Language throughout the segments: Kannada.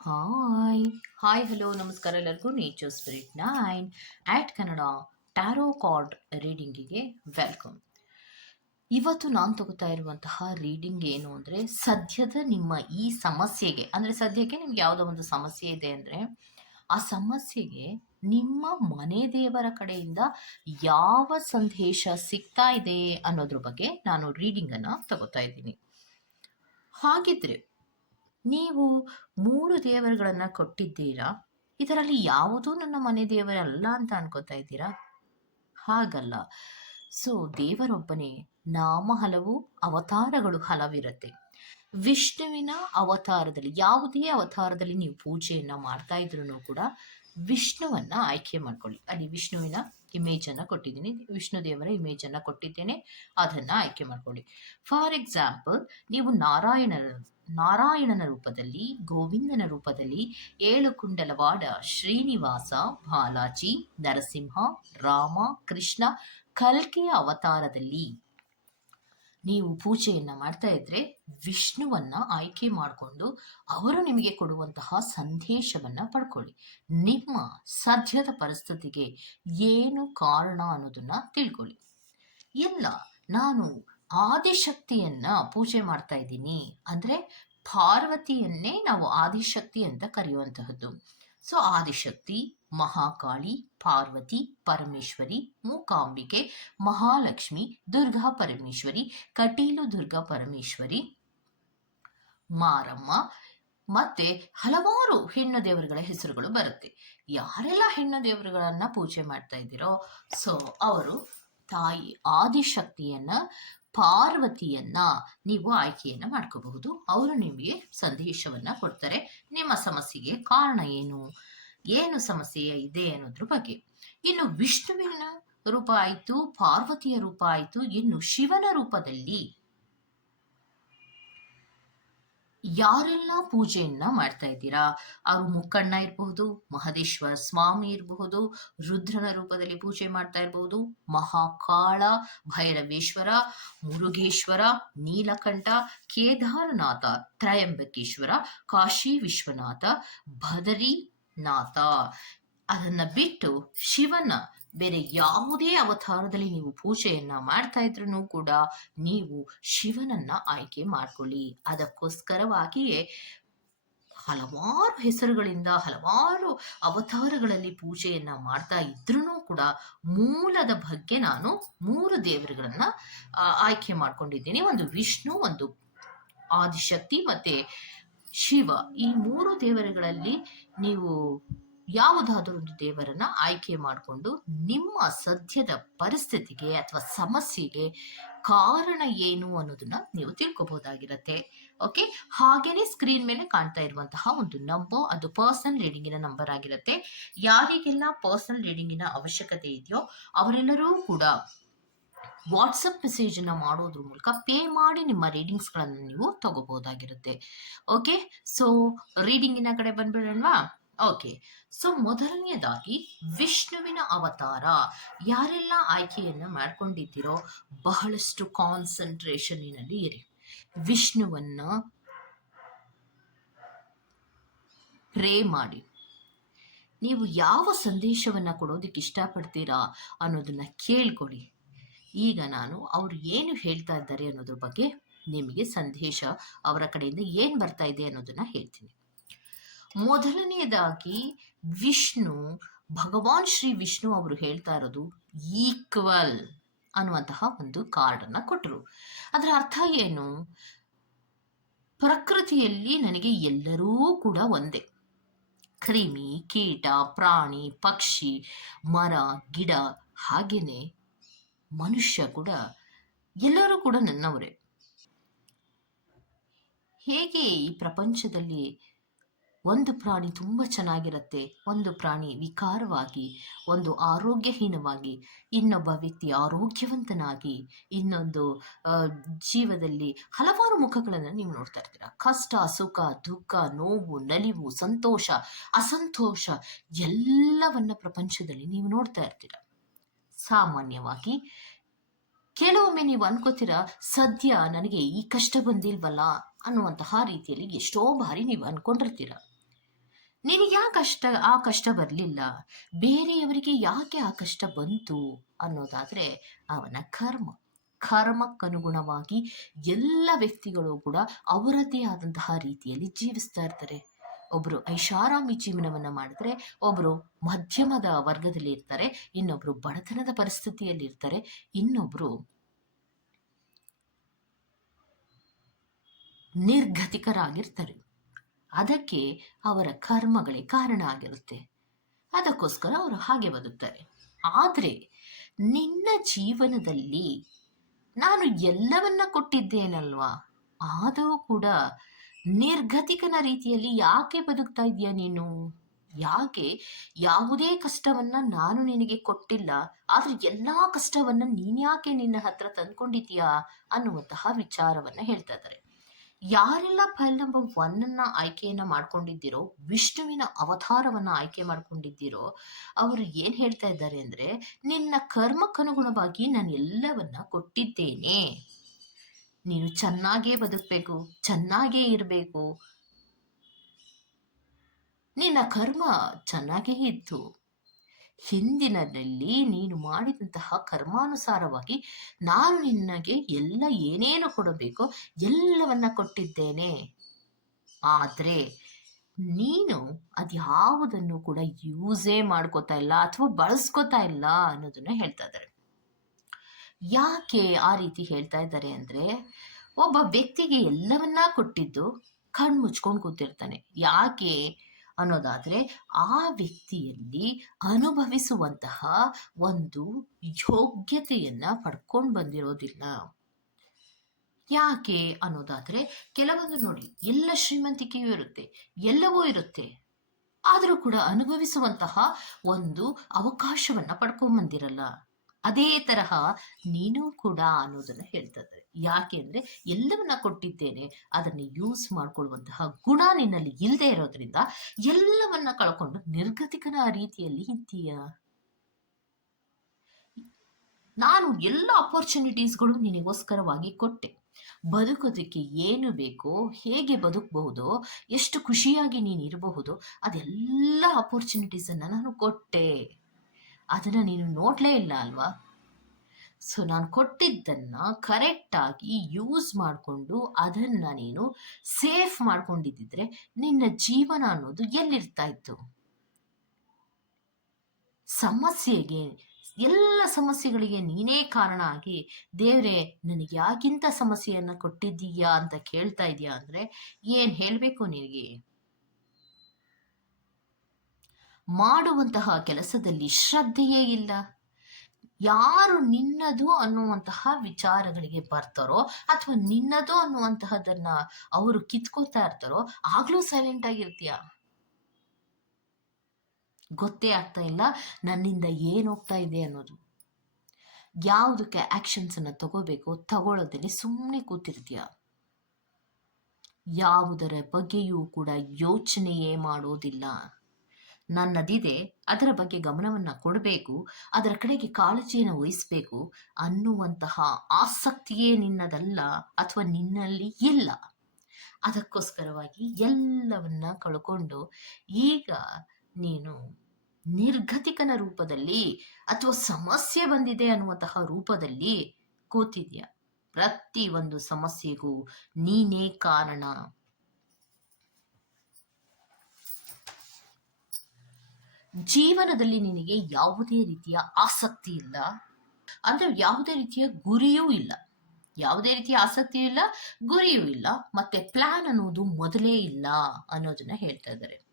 ಹಾಯ್ ಹಾಯ್ ಹಲೋ ನಮಸ್ಕಾರ ಎಲ್ಲರಿಗೂ nature spirit nine at Kannada tarot card ರೀಡಿಂಗಿಗೆ welcome ಇವತ್ತು ನಾನು ತಗೋತಾ ಇರುವಂತಹ ರೀಡಿಂಗ್ ಏನು ಅಂದರೆ ಸದ್ಯದ ನಿಮ್ಮ ಈ ಸಮಸ್ಯೆಗೆ, ಅಂದರೆ ಸದ್ಯಕ್ಕೆ ನಿಮ್ಗೆ ಯಾವುದೋ ಒಂದು ಸಮಸ್ಯೆ ಇದೆ ಅಂದರೆ ಆ ಸಮಸ್ಯೆಗೆ ನಿಮ್ಮ ಮನೆ ದೇವರ ಕಡೆಯಿಂದ ಯಾವ ಸಂದೇಶ ಸಿಗ್ತಾ ಇದೆ ಅನ್ನೋದ್ರ ಬಗ್ಗೆ ನಾನು ರೀಡಿಂಗನ್ನು ತಗೋತಾ ಇದ್ದೀನಿ. ಹಾಗಿದ್ರೆ ನೀವು ಮೂರು ದೇವರುಗಳನ್ನ ಕೊಟ್ಟಿದ್ದೀರಾ? ಇದರಲ್ಲಿ ಯಾವುದೂ ನನ್ನ ಮನೆ ದೇವರಲ್ಲ ಅಂತ ಅನ್ಕೋತಾ ಇದ್ದೀರಾ? ಹಾಗಲ್ಲ. ಸೊ, ದೇವರೊಬ್ಬನೇ, ನಾಮ ಹಲವು, ಅವತಾರಗಳು ಹಲವಿರುತ್ತೆ. ವಿಷ್ಣುವಿನ ಅವತಾರದಲ್ಲಿ, ಯಾವುದೇ ಅವತಾರದಲ್ಲಿ ನೀವು ಪೂಜೆಯನ್ನು ಮಾಡ್ತಾ ಇದ್ರೂ ಕೂಡ ವಿಷ್ಣುವನ್ನ ಆಯ್ಕೆ ಮಾಡ್ಕೊಳ್ಳಿ. ಅಲ್ಲಿ ವಿಷ್ಣುವಿನ ಇಮೇಜ್ ಅನ್ನ ಕೊಟ್ಟಿದ್ದೀನಿ. ವಿಷ್ಣು ದೇವರ ಇಮೇಜ್ ಅನ್ನ ಕೊಟ್ಟಿದ್ದೇನೆ. ಅದನ್ನ ಆಯ್ಕೆ ಮಾಡ್ಕೊಳ್ಳಿ. ಫಾರ್ ಎಕ್ಸಾಂಪಲ್ ನೀವು ನಾರಾಯಣರ ನಾರಾಯಣನ ರೂಪದಲ್ಲಿ, ಗೋವಿಂದನ ರೂಪದಲ್ಲಿ ಏಳು ಕುಂಡಲವಾಡ ಶ್ರೀನಿವಾಸ, ಬಾಲಾಜಿ, ನರಸಿಂಹ, ರಾಮ, ಕೃಷ್ಣ ಕಲ್ಕಿಯ ಅವತಾರದಲ್ಲಿ ನೀವು ಪೂಜೆಯನ್ನು ಮಾಡ್ತಾ ಇದ್ರೆ ವಿಷ್ಣುವನ್ನ ಆಯ್ಕೆ ಮಾಡಿಕೊಂಡು ಅವರು ನಿಮಗೆ ಕೊಡುವಂತಹ ಸಂದೇಶವನ್ನ ಪಡ್ಕೊಳ್ಳಿ. ನಿಮ್ಮ ಸದ್ಯದ ಪರಿಸ್ಥಿತಿಗೆ ಏನು ಕಾರಣ ಅನ್ನೋದನ್ನ ತಿಳ್ಕೊಳ್ಳಿ. ಇಲ್ಲ ನಾನು ಆದಿಶಕ್ತಿಯನ್ನ ಪೂಜೆ ಮಾಡ್ತಾ ಇದ್ದೀನಿ ಅಂದ್ರೆ ಪಾರ್ವತಿಯನ್ನೇ ನಾವು ಆದಿಶಕ್ತಿ ಅಂತ ಕರೆಯುವಂತಹದ್ದು. ಸೊ ಆದಿಶಕ್ತಿ, ಮಹಾಕಾಳಿ, ಪಾರ್ವತಿ, ಪರಮೇಶ್ವರಿ, ಮೂಕಾಂಬಿಕೆ, ಮಹಾಲಕ್ಷ್ಮಿ, ದುರ್ಗಾ ಪರಮೇಶ್ವರಿ, ಕಟೀಲು ದುರ್ಗಾ ಪರಮೇಶ್ವರಿ, ಮಾರಮ್ಮ ಮತ್ತೆ ಹಲವಾರು ಹೆಣ್ಣು ದೇವರುಗಳ ಹೆಸರುಗಳು ಬರುತ್ತೆ. ಯಾರೆಲ್ಲ ಹೆಣ್ಣು ದೇವರುಗಳನ್ನ ಪೂಜೆ ಮಾಡ್ತಾ ಇದ್ದೀರೋ, ಸೊ ಅವರು ತಾಯಿ ಆದಿಶಕ್ತಿಯನ್ನ, ಪಾರ್ವತಿಯನ್ನ ನೀವು ಆಯ್ಕೆಯನ್ನ ಮಾಡ್ಕೋಬಹುದು. ಅವರು ನಿಮಗೆ ಸಂದೇಶವನ್ನ ಕೊಡ್ತಾರೆ. ನಿಮ್ಮ ಸಮಸ್ಯೆಗೆ ಕಾರಣ ಏನು? ಏನು ಸಮಸ್ಯೆ ಇದೆ ಅನ್ನೋದ್ರ ಬಗ್ಗೆ. ಇನ್ನು ವಿಷ್ಣುವಿನ ರೂಪ ಆಯಿತು, ಪಾರ್ವತಿಯ ರೂಪ ಆಯಿತು, ಇನ್ನು ಶಿವನ ರೂಪದಲ್ಲಿ ಯಾರೆಲ್ಲ ಪೂಜೆಯನ್ನ ಮಾಡ್ತಾ ಇದ್ದೀರಾ? ಅವರು ಮುಕ್ಕಣ್ಣ ಇರಬಹುದು, ಮಹದೇಶ್ವರ ಸ್ವಾಮಿ ಇರಬಹುದು, ರುದ್ರನ ರೂಪದಲ್ಲಿ ಪೂಜೆ ಮಾಡ್ತಾ ಇರಬಹುದು, ಮಹಾಕಾಳ, ಭೈರವೇಶ್ವರ ಮುರುಘೇಶ್ವರ ನೀಲಕಂಠ, ಕೇದಾರನಾಥ, ತ್ರಯಂಬಕೇಶ್ವರ, ಕಾಶಿ ವಿಶ್ವನಾಥ ಬದರಿನಾಥ ಅದನ್ನ ಬಿಟ್ಟು ಶಿವನ ಬೇರೆ ಯಾವುದೇ ಅವತಾರದಲ್ಲಿ ನೀವು ಪೂಜೆಯನ್ನ ಮಾಡ್ತಾ ಇದ್ರು ಕೂಡ ನೀವು ಶಿವನನ್ನ ಆಯ್ಕೆ ಮಾಡ್ಕೊಳ್ಳಿ. ಅದಕ್ಕೋಸ್ಕರವಾಗಿಯೇ ಹಲವಾರು ಹೆಸರುಗಳಿಂದ, ಹಲವಾರು ಅವತಾರಗಳಲ್ಲಿ ಪೂಜೆಯನ್ನ ಮಾಡ್ತಾ ಇದ್ರೂ ಕೂಡ ಮೂಲದ ಬಗ್ಗೆ ನಾನು ಮೂರು ದೇವರುಗಳನ್ನ ಆಯ್ಕೆ ಮಾಡ್ಕೊಂಡಿದ್ದೀನಿ. ಒಂದು ವಿಷ್ಣು, ಒಂದು ಆದಿಶಕ್ತಿ ಮತ್ತೆ ಶಿವ. ಈ ಮೂರು ದೇವರುಗಳಲ್ಲಿ ನೀವು ಯಾವುದಾದ್ರೂ ಒಂದು ದೇವರನ್ನ ಆಯ್ಕೆ ಮಾಡಿಕೊಂಡು ನಿಮ್ಮ ಸದ್ಯದ ಪರಿಸ್ಥಿತಿಗೆ ಅಥವಾ ಸಮಸ್ಯೆಗೆ ಕಾರಣ ಏನು ಅನ್ನೋದನ್ನ ನೀವು ತಿಳ್ಕೊಬಹುದಾಗಿರತ್ತೆ ಓಕೆ ಹಾಗೇನೆ ಸ್ಕ್ರೀನ್ ಮೇಲೆ ಕಾಣ್ತಾ ಇರುವಂತಹ ಒಂದು ನಂಬರ್ ಅದು ಪರ್ಸನಲ್ ರೀಡಿಂಗಿನ ನಂಬರ್ ಆಗಿರುತ್ತೆ. ಯಾರಿಗೆಲ್ಲ ಪರ್ಸನಲ್ ರೀಡಿಂಗಿನ ಅವಶ್ಯಕತೆ ಇದೆಯೋ ಅವರೆಲ್ಲರೂ ಕೂಡ ವಾಟ್ಸಪ್ ಮೆಸೇಜನ್ನು ಮಾಡೋದ್ರ ಮೂಲಕ ಪೇ ಮಾಡಿ ನಿಮ್ಮ ರೀಡಿಂಗ್ಸ್ಗಳನ್ನು ನೀವು ತಗೋಬಹುದಾಗಿರುತ್ತೆ ಓಕೆ ಸೊ ರೀಡಿಂಗಿನ ಕಡೆ ಬಂದ್ಬಿಡೋಣವಾ? ಓಕೆ ಸೊ ಮೊದಲನೆಯದಾಗಿ ವಿಷ್ಣುವಿನ ಅವತಾರ. ಯಾರೆಲ್ಲ ಆಯ್ಕೆಯನ್ನು ಮಾಡ್ಕೊಂಡಿದ್ದೀರೋ ಬಹಳಷ್ಟು ಕಾನ್ಸಂಟ್ರೇಷನ್ನಲ್ಲಿ ಇರಿ. ವಿಷ್ಣುವನ್ನ ಪ್ರೇ ಮಾಡಿ. ನೀವು ಯಾವ ಸಂದೇಶವನ್ನು ಕೊಡೋದಕ್ಕೆ ಇಷ್ಟಪಡ್ತೀರಾ ಅನ್ನೋದನ್ನ ಕೇಳ್ಕೊಳ್ಳಿ ಈಗ ನಾನು ಅವರು ಏನು ಹೇಳ್ತಾ ಇದ್ದಾರೆ ಅನ್ನೋದ್ರ ಬಗ್ಗೆ ನಿಮಗೆ ಸಂದೇಶ ಅವರ ಕಡೆಯಿಂದ ಏನು ಬರ್ತಾ ಇದೆ ಅನ್ನೋದನ್ನ ಹೇಳ್ತೀನಿ. ಮೊದಲನೆಯದಾಗಿ ವಿಷ್ಣು, ಭಗವಾನ್ ಶ್ರೀ ವಿಷ್ಣು ಅವರು ಹೇಳ್ತಾ ಇರೋದು ಈಕ್ವಲ್ ಅನ್ನುವಂತಹ ಒಂದು ಕಾರ್ಡ್ ಅನ್ನ ಕೊಟ್ಟರು ಅದರ ಅರ್ಥ ಏನು? ಪ್ರಕೃತಿಯಲ್ಲಿ ನನಗೆ ಎಲ್ಲರೂ ಕೂಡ ಒಂದೇ. ಕ್ರಿಮಿ, ಕೀಟ, ಪ್ರಾಣಿ, ಪಕ್ಷಿ, ಮರ, ಗಿಡ ಹಾಗೇನೆ ಮನುಷ್ಯ ಕೂಡ ಎಲ್ಲರೂ ಕೂಡ ನನ್ನವರೇ. ಹೇಗೆ ಈ ಪ್ರಪಂಚದಲ್ಲಿ ಒಂದು ಪ್ರಾಣಿ ತುಂಬ ಚೆನ್ನಾಗಿರುತ್ತೆ, ಒಂದು ಪ್ರಾಣಿ ವಿಕಾರವಾಗಿ, ಒಂದು ಆರೋಗ್ಯಹೀನವಾಗಿ, ಇನ್ನೊಬ್ಬ ವ್ಯಕ್ತಿ ಆರೋಗ್ಯವಂತನಾಗಿ, ಇನ್ನೊಂದು ಜೀವದಲ್ಲಿ ಹಲವಾರು ಮುಖಗಳನ್ನು ನೀವು ನೋಡ್ತಾ ಇರ್ತೀರ. ಕಷ್ಟ, ಸುಖ, ದುಃಖ, ನೋವು, ನಲಿವು, ಸಂತೋಷ, ಅಸಂತೋಷ ಎಲ್ಲವನ್ನ ಪ್ರಪಂಚದಲ್ಲಿ ನೀವು ನೋಡ್ತಾ ಇರ್ತೀರ. ಸಾಮಾನ್ಯವಾಗಿ, ಕೆಲವೊಮ್ಮೆ ನೀವು ಅನ್ಕೋತೀರ, ಸದ್ಯ ನನಗೆ ಈ ಕಷ್ಟ ಬಂದಿಲ್ವಲ್ಲ ಅನ್ನುವಂತಹ ರೀತಿಯಲ್ಲಿ ಎಷ್ಟೋ ಬಾರಿ ನೀವು ಅನ್ಕೊಂಡಿರ್ತೀರ. ನಿನಗೆ ಯಾಕೆ ಕಷ್ಟ, ಆ ಕಷ್ಟ ಬರಲಿಲ್ಲ? ಬೇರೆಯವರಿಗೆ ಯಾಕೆ ಆ ಕಷ್ಟ ಬಂತು ಅನ್ನೋದಾದ್ರೆ ಅವನ ಕರ್ಮ. ಕರ್ಮಕ್ಕನುಗುಣವಾಗಿ ಎಲ್ಲ ವ್ಯಕ್ತಿಗಳು ಕೂಡ ಅವರದ್ದೇ ಆದಂತಹ ರೀತಿಯಲ್ಲಿ ಜೀವಿಸ್ತಾ ಇರ್ತಾರೆ. ಒಬ್ಬರು ಐಷಾರಾಮಿ ಜೀವನವನ್ನ ಮಾಡಿದ್ರೆ ಒಬ್ಬರು ಮಧ್ಯಮದ ವರ್ಗದಲ್ಲಿ ಇರ್ತಾರೆ, ಇನ್ನೊಬ್ರು ಬಡತನದ ಪರಿಸ್ಥಿತಿಯಲ್ಲಿ ಇರ್ತಾರೆ, ಇನ್ನೊಬ್ರು ನಿರ್ಗತಿಕರಾಗಿರ್ತಾರೆ ಅದಕ್ಕೆ ಅವರ ಕರ್ಮಗಳೇ ಕಾರಣ ಆಗಿರುತ್ತೆ. ಅದಕ್ಕೋಸ್ಕರ ಅವರು ಹಾಗೆ ಬದುಕ್ತಾರೆ. ಆದರೆ ನಿನ್ನ ಜೀವನದಲ್ಲಿ ನಾನು ಎಲ್ಲವನ್ನ ಕೊಟ್ಟಿದ್ದೇನಲ್ವಾ? ಆದರೂ ಕೂಡ ನಿರ್ಗತಿಕನ ರೀತಿಯಲ್ಲಿ ಯಾಕೆ ಬದುಕ್ತಾ ಇದೀಯ ನೀನು? ಯಾಕೆ ಯಾವುದೇ ಕಷ್ಟವನ್ನ ನಾನು ನಿನಗೆ ಕೊಟ್ಟಿಲ್ಲ, ಆದ್ರೆ ಎಲ್ಲಾ ಕಷ್ಟವನ್ನ ನೀನ್ಯಾಕೆ ನಿನ್ನ ಹತ್ರ ತಂದ್ಕೊಂಡಿದ್ದೀಯಾ ಅನ್ನುವಂತಹ ವಿಚಾರವನ್ನ ಹೇಳ್ತಾ ಇದ್ದಾರೆ. ಯಾರೆಲ್ಲ ಫೈಲ್ ನಂಬರ್ ಒನ್ ಅನ್ನ ಆಯ್ಕೆಯನ್ನ ಮಾಡ್ಕೊಂಡಿದ್ದೀರೋ, ವಿಷ್ಣುವಿನ ಅವತಾರವನ್ನ ಆಯ್ಕೆ ಮಾಡ್ಕೊಂಡಿದ್ದೀರೋ, ಅವರು ಏನ್ ಹೇಳ್ತಾ ಇದ್ದಾರೆ ಅಂದ್ರೆ, ನಿನ್ನ ಕರ್ಮಕ್ಕನುಗುಣವಾಗಿ ನಾನು ಎಲ್ಲವನ್ನ ಕೊಟ್ಟಿದ್ದೇನೆ. ನೀನು ಚೆನ್ನಾಗೇ ಬದುಕಬೇಕು, ಚೆನ್ನಾಗೇ ಇರಬೇಕು. ನಿನ್ನ ಕರ್ಮ ಚೆನ್ನಾಗೇ ಇತ್ತು. ಹಿಂದಿನಲ್ಲಿ ನೀನು ಮಾಡಿದಂತಹ ಕರ್ಮಾನುಸಾರವಾಗಿ ನಾನು ನಿನ್ನಗೆ ಎಲ್ಲ ಏನೇನು ಕೊಡಬೇಕೋ ಎಲ್ಲವನ್ನ ಕೊಟ್ಟಿದ್ದೇನೆ. ಆದ್ರೆ ನೀನು ಅದ್ಯಾವುದನ್ನು ಕೂಡ ಯೂಸೇ ಮಾಡ್ಕೋತಾ ಇಲ್ಲ ಅಥವಾ ಬಳಸ್ಕೋತಾ ಇಲ್ಲ ಅನ್ನೋದನ್ನ ಹೇಳ್ತಾ ಇದ್ದಾರೆ. ಯಾಕೆ ಆ ರೀತಿ ಹೇಳ್ತಾ ಇದ್ದಾರೆ ಅಂದ್ರೆ ಒಬ್ಬ ವ್ಯಕ್ತಿಗೆ ಎಲ್ಲವನ್ನ ಕೊಟ್ಟಿದ್ದು ಕಣ್ಣು ಮುಚ್ಕೊಂಡು ಕೂತಿರ್ತಾನೆ. ಯಾಕೆ ಅನ್ನೋದಾದ್ರೆ ಆ ವ್ಯಕ್ತಿಯಲ್ಲಿ ಅನುಭವಿಸುವಂತಹ ಒಂದು ಯೋಗ್ಯತೆಯನ್ನು ಪಡ್ಕೊಂಡು ಬಂದಿರೋದಿಲ್ಲ. ಯಾಕೆ ಅನ್ನೋದಾದರೆ ಕೆಲವೊಂದು ನೋಡಿ ಎಲ್ಲ ಶ್ರೀಮಂತಿಕೆಯೂ ಇರುತ್ತೆ, ಎಲ್ಲವೂ ಇರುತ್ತೆ, ಆದರೂ ಕೂಡ ಅನುಭವಿಸುವಂತಹ ಒಂದು ಅವಕಾಶವನ್ನ ಪಡ್ಕೊಂಡ್ ಅದೇ ತರಹ ನೀನು ಕೂಡ ಅನ್ನೋದನ್ನ ಹೇಳ್ತದೆ. ಯಾಕೆ ಅಂದ್ರೆ ಎಲ್ಲವನ್ನ ಕೊಟ್ಟಿದ್ದೇನೆ, ಅದನ್ನ ಯೂಸ್ ಮಾಡ್ಕೊಳ್ಳುವಂತಹ ಗುಣ ನಿನ್ನಲ್ಲಿ ಇಲ್ಲದೆ ಇರೋದ್ರಿಂದ ಎಲ್ಲವನ್ನ ಕಳ್ಕೊಂಡು ನಿರ್ಗತಿಕನ ರೀತಿಯಲ್ಲಿ ಇದ್ದೀಯ ನಾನು ಎಲ್ಲ ಅಪರ್ಚುನಿಟೀಸ್ಗಳು ನಿನಗೋಸ್ಕರವಾಗಿ ಕೊಟ್ಟೆ. ಬದುಕೋದಕ್ಕೆ ಏನು ಬೇಕೋ, ಹೇಗೆ ಬದುಕಬಹುದು, ಎಷ್ಟು ಖುಷಿಯಾಗಿ ನೀನು ಇರಬಹುದು, ಅದೆಲ್ಲ ಅಪರ್ಚುನಿಟೀಸನ್ನು ನಾನು ಕೊಟ್ಟೆ. ಅದನ್ನು ನೀನು ನೋಡಲೇ ಇಲ್ಲ ಅಲ್ವಾ? ಸೊ ನಾನು ಕೊಟ್ಟಿದ್ದನ್ನು ಕರೆಕ್ಟಾಗಿ ಯೂಸ್ ಮಾಡಿಕೊಂಡು ಅದನ್ನು ನೀನು ಸೇಫ್ ಮಾಡ್ಕೊಂಡಿದ್ದಿದ್ರೆ ನಿನ್ನ ಜೀವನ ಅನ್ನೋದು ಎಲ್ಲಿರ್ತಾ ಇತ್ತು? ಸಮಸ್ಯೆಗೆ, ಎಲ್ಲ ಸಮಸ್ಯೆಗಳಿಗೆ ನೀನೇ ಕಾರಣ ಆಗಿ ದೇವ್ರೆ, ನನಗೆ ಯಾಕಿಂತ ಸಮಸ್ಯೆಯನ್ನು ಕೊಟ್ಟಿದ್ದೀಯಾ ಅಂತ ಕೇಳ್ತಾ ಇದೀಯಾ ಅಂದ್ರೆ ಏನು ಹೇಳಬೇಕು ನಿನಗೆ? ಮಾಡುವಂತಹ ಕೆಲಸದಲ್ಲಿ ಶ್ರದ್ಧೆಯೇ ಇಲ್ಲ. ಯಾರು ನಿನ್ನದು ಅನ್ನುವಂತಹ ವಿಚಾರಗಳಿಗೆ ಬರ್ತಾರೋ ಅಥವಾ ನಿನ್ನದು ಅನ್ನುವಂತಹದನ್ನ ಅವರು ಕಿತ್ಕೋತಾ ಇರ್ತಾರೋ ಆಗ್ಲೂ ಸೈಲೆಂಟ್ ಆಗಿರ್ತೀಯ? ಗೊತ್ತೇ ಆಗ್ತಾ ಇಲ್ಲ. ನನ್ನಿಂದ ಏನು ಹೋಗ್ತಾ ಇದೆ ಅನ್ನೋದು. ಯಾವುದಕ್ಕೆ ಆಕ್ಷನ್ಸ್ ಅನ್ನ ತಗೋಬೇಕು ತಗೊಳ್ಳೋದಲ್ಲಿ ಸುಮ್ಮನೆ ಕೂತಿರ್ತೀಯ? ಯಾವುದರ ಬಗ್ಗೆಯೂ ಕೂಡ ಯೋಚನೆಯೇ ಮಾಡೋದಿಲ್ಲ. ನನ್ನದಿದೆ, ಅದರ ಬಗ್ಗೆ ಗಮನವನ್ನ ಕೊಡಬೇಕು, ಅದರ ಕಡೆಗೆ ಕಾಳಜಿಯನ್ನು ವಹಿಸಬೇಕು ಅನ್ನುವಂತಹ ಆಸಕ್ತಿಯೇ ನಿನ್ನದಲ್ಲ ಅಥವಾ ನಿನ್ನಲ್ಲಿ ಇಲ್ಲ. ಅದಕ್ಕೋಸ್ಕರವಾಗಿ ಎಲ್ಲವನ್ನ ಕಳ್ಕೊಂಡು ಈಗ ನೀನು ನಿರ್ಗತಿಕನ ರೂಪದಲ್ಲಿ ಅಥವಾ ಸಮಸ್ಯೆ ಬಂದಿದೆ ಅನ್ನುವಂತಹ ರೂಪದಲ್ಲಿ ಕೂತಿದ್ಯಾ? ಪ್ರತಿ ಒಂದು ಸಮಸ್ಯೆಗೂ ನೀನೇ ಕಾರಣ. ಜೀವನದಲ್ಲಿ ನಿನಗೆ ಯಾವುದೇ ರೀತಿಯ ಆಸಕ್ತಿ ಇಲ್ಲ. ಅಂದ್ರೆ ಯಾವುದೇ ರೀತಿಯ ಗುರಿಯೂ ಇಲ್ಲ. ಯಾವುದೇ ರೀತಿಯ ಆಸಕ್ತಿ ಇಲ್ಲ, ಗುರಿಯೂ ಇಲ್ಲ. ಮತ್ತೆ ಪ್ಲಾನ್ ಅನ್ನೋದು ಮೊದಲೇ ಇಲ್ಲ ಅನ್ನೋದನ್ನ ಹೇಳ್ತಾ ಇದ್ದಾರೆ.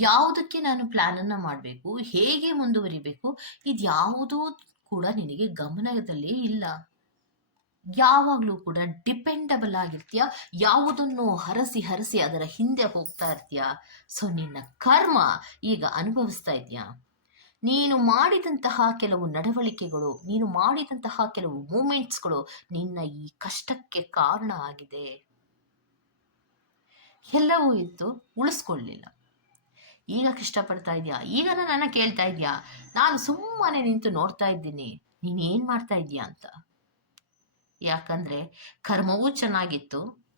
ಯಾವುದಕ್ಕೆ ನಾನು ಪ್ಲಾನನ್ನು ಮಾಡಬೇಕು? ಹೇಗೆ ಮುಂದುವರಿಬೇಕು? ಇದು ಯಾವುದೂ ಕೂಡ ನಿನಗೆ ಗಮನದಲ್ಲೇ ಇಲ್ಲ. ಯಾವಾಗಲೂ ಕೂಡ ಡಿಪೆಂಡಬಲ್ ಆಗಿರ್ತೀಯ? ಯಾವುದನ್ನು ಹರಸಿ ಹರಸಿ ಅದರ ಹಿಂದೆ ಹೋಗ್ತಾ ಇರ್ತೀಯ? ಸೊ ನಿನ್ನ ಕರ್ಮ ಈಗ ಅನುಭವಿಸ್ತಾ ಇದೆಯಾ? ನೀನು ಮಾಡಿದಂತಹ ಕೆಲವು ನಡವಳಿಕೆಗಳು, ನೀನು ಮಾಡಿದಂತಹ ಕೆಲವು ಮೂಮೆಂಟ್ಸ್ಗಳು ನಿನ್ನ ಈ ಕಷ್ಟಕ್ಕೆ ಕಾರಣ ಆಗಿದೆ. ಎಲ್ಲವೂ ಇತ್ತು ಉಳಿಸ್ಕೊಳ್ಳಿಲ್ಲ. ಈಗ ಕಷ್ಟಪಡ್ತಾ ಇದೆಯಾ? ಈಗ ನನ್ನ ಕೇಳ್ತಾ ಇದೆಯಾ? ನಾನು ಸುಮ್ಮನೆ ನಿಂತು ನೋಡ್ತಾ ಇದ್ದೀನಿ. ನೀನು ಏನು ಮಾಡ್ತಾ ಇದೀಯಾ ಅಂತ. ಯಾಕಂದ್ರೆ ಕರ್ಮವೂ ಚೆನ್ನಾಗಿತ್ತು.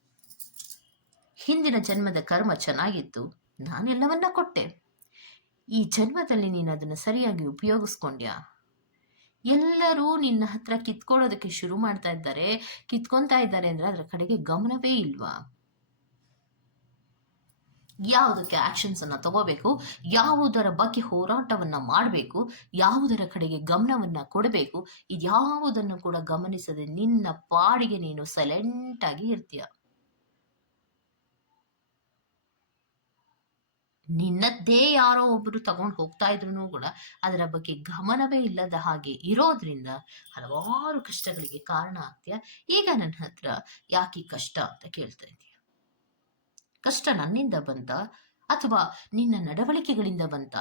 ಹಿಂದಿನ ಜನ್ಮದ ಕರ್ಮ ಚೆನ್ನಾಗಿತ್ತು. ನಾನೆಲ್ಲವನ್ನ ಕೊಟ್ಟೆ. ಈ ಜನ್ಮದಲ್ಲಿ ನೀನು ಅದನ್ನು ಸರಿಯಾಗಿ ಉಪಯೋಗಿಸ್ಕೊಂಡ್ಯಾ? ಎಲ್ಲರೂ ನಿನ್ನ ಹತ್ರ ಕಿತ್ಕೊಳ್ಳೋದಕ್ಕೆ ಶುರು ಮಾಡ್ತಾ ಇದ್ದಾರೆ. ಕಿತ್ಕೊತಾ ಇದ್ದಾರೆ ಅಂದ್ರೆ ಅದರ ಕಡೆಗೆ ಗಮನವೇ ಇಲ್ವಾ? ಯಾವುದಕ್ಕೆ ಆಕ್ಷನ್ಸ್ ಅನ್ನ ತಗೋಬೇಕು, ಯಾವುದರ ಬಗ್ಗೆ ಹೋರಾಟವನ್ನ ಮಾಡಬೇಕು, ಯಾವುದರ ಕಡೆಗೆ ಗಮನವನ್ನ ಕೊಡಬೇಕು ಇದ್ಯಾವುದನ್ನು ಕೂಡ ಗಮನಿಸದೆ ನಿನ್ನ ಪಾಡಿಗೆ ನೀನು ಸೈಲೆಂಟ್ ಆಗಿ ಇರ್ತೀಯ. ನಿನ್ನದ್ದೇ ಯಾರೋ ಒಬ್ಬರು ತಗೊಂಡು ಹೋಗ್ತಾ ಇದ್ರು ಕೂಡ ಅದರ ಬಗ್ಗೆ ಗಮನವೇ ಇಲ್ಲದ ಹಾಗೆ ಇರೋದ್ರಿಂದ ಹಲವಾರು ಕಷ್ಟಗಳಿಗೆ ಕಾರಣ ಆಗ್ತೀಯ. ಈಗ ನನ್ನ ಹತ್ರ ಯಾಕೆ ಕಷ್ಟ ಅಂತ ಕೇಳ್ತಾ ಇದೀಯ ಕಷ್ಟ ನನ್ನಿಂದ ಬಂತ ಅಥವಾ ನಿನ್ನ ನಡವಳಿಕೆಗಳಿಂದ ಬಂತ?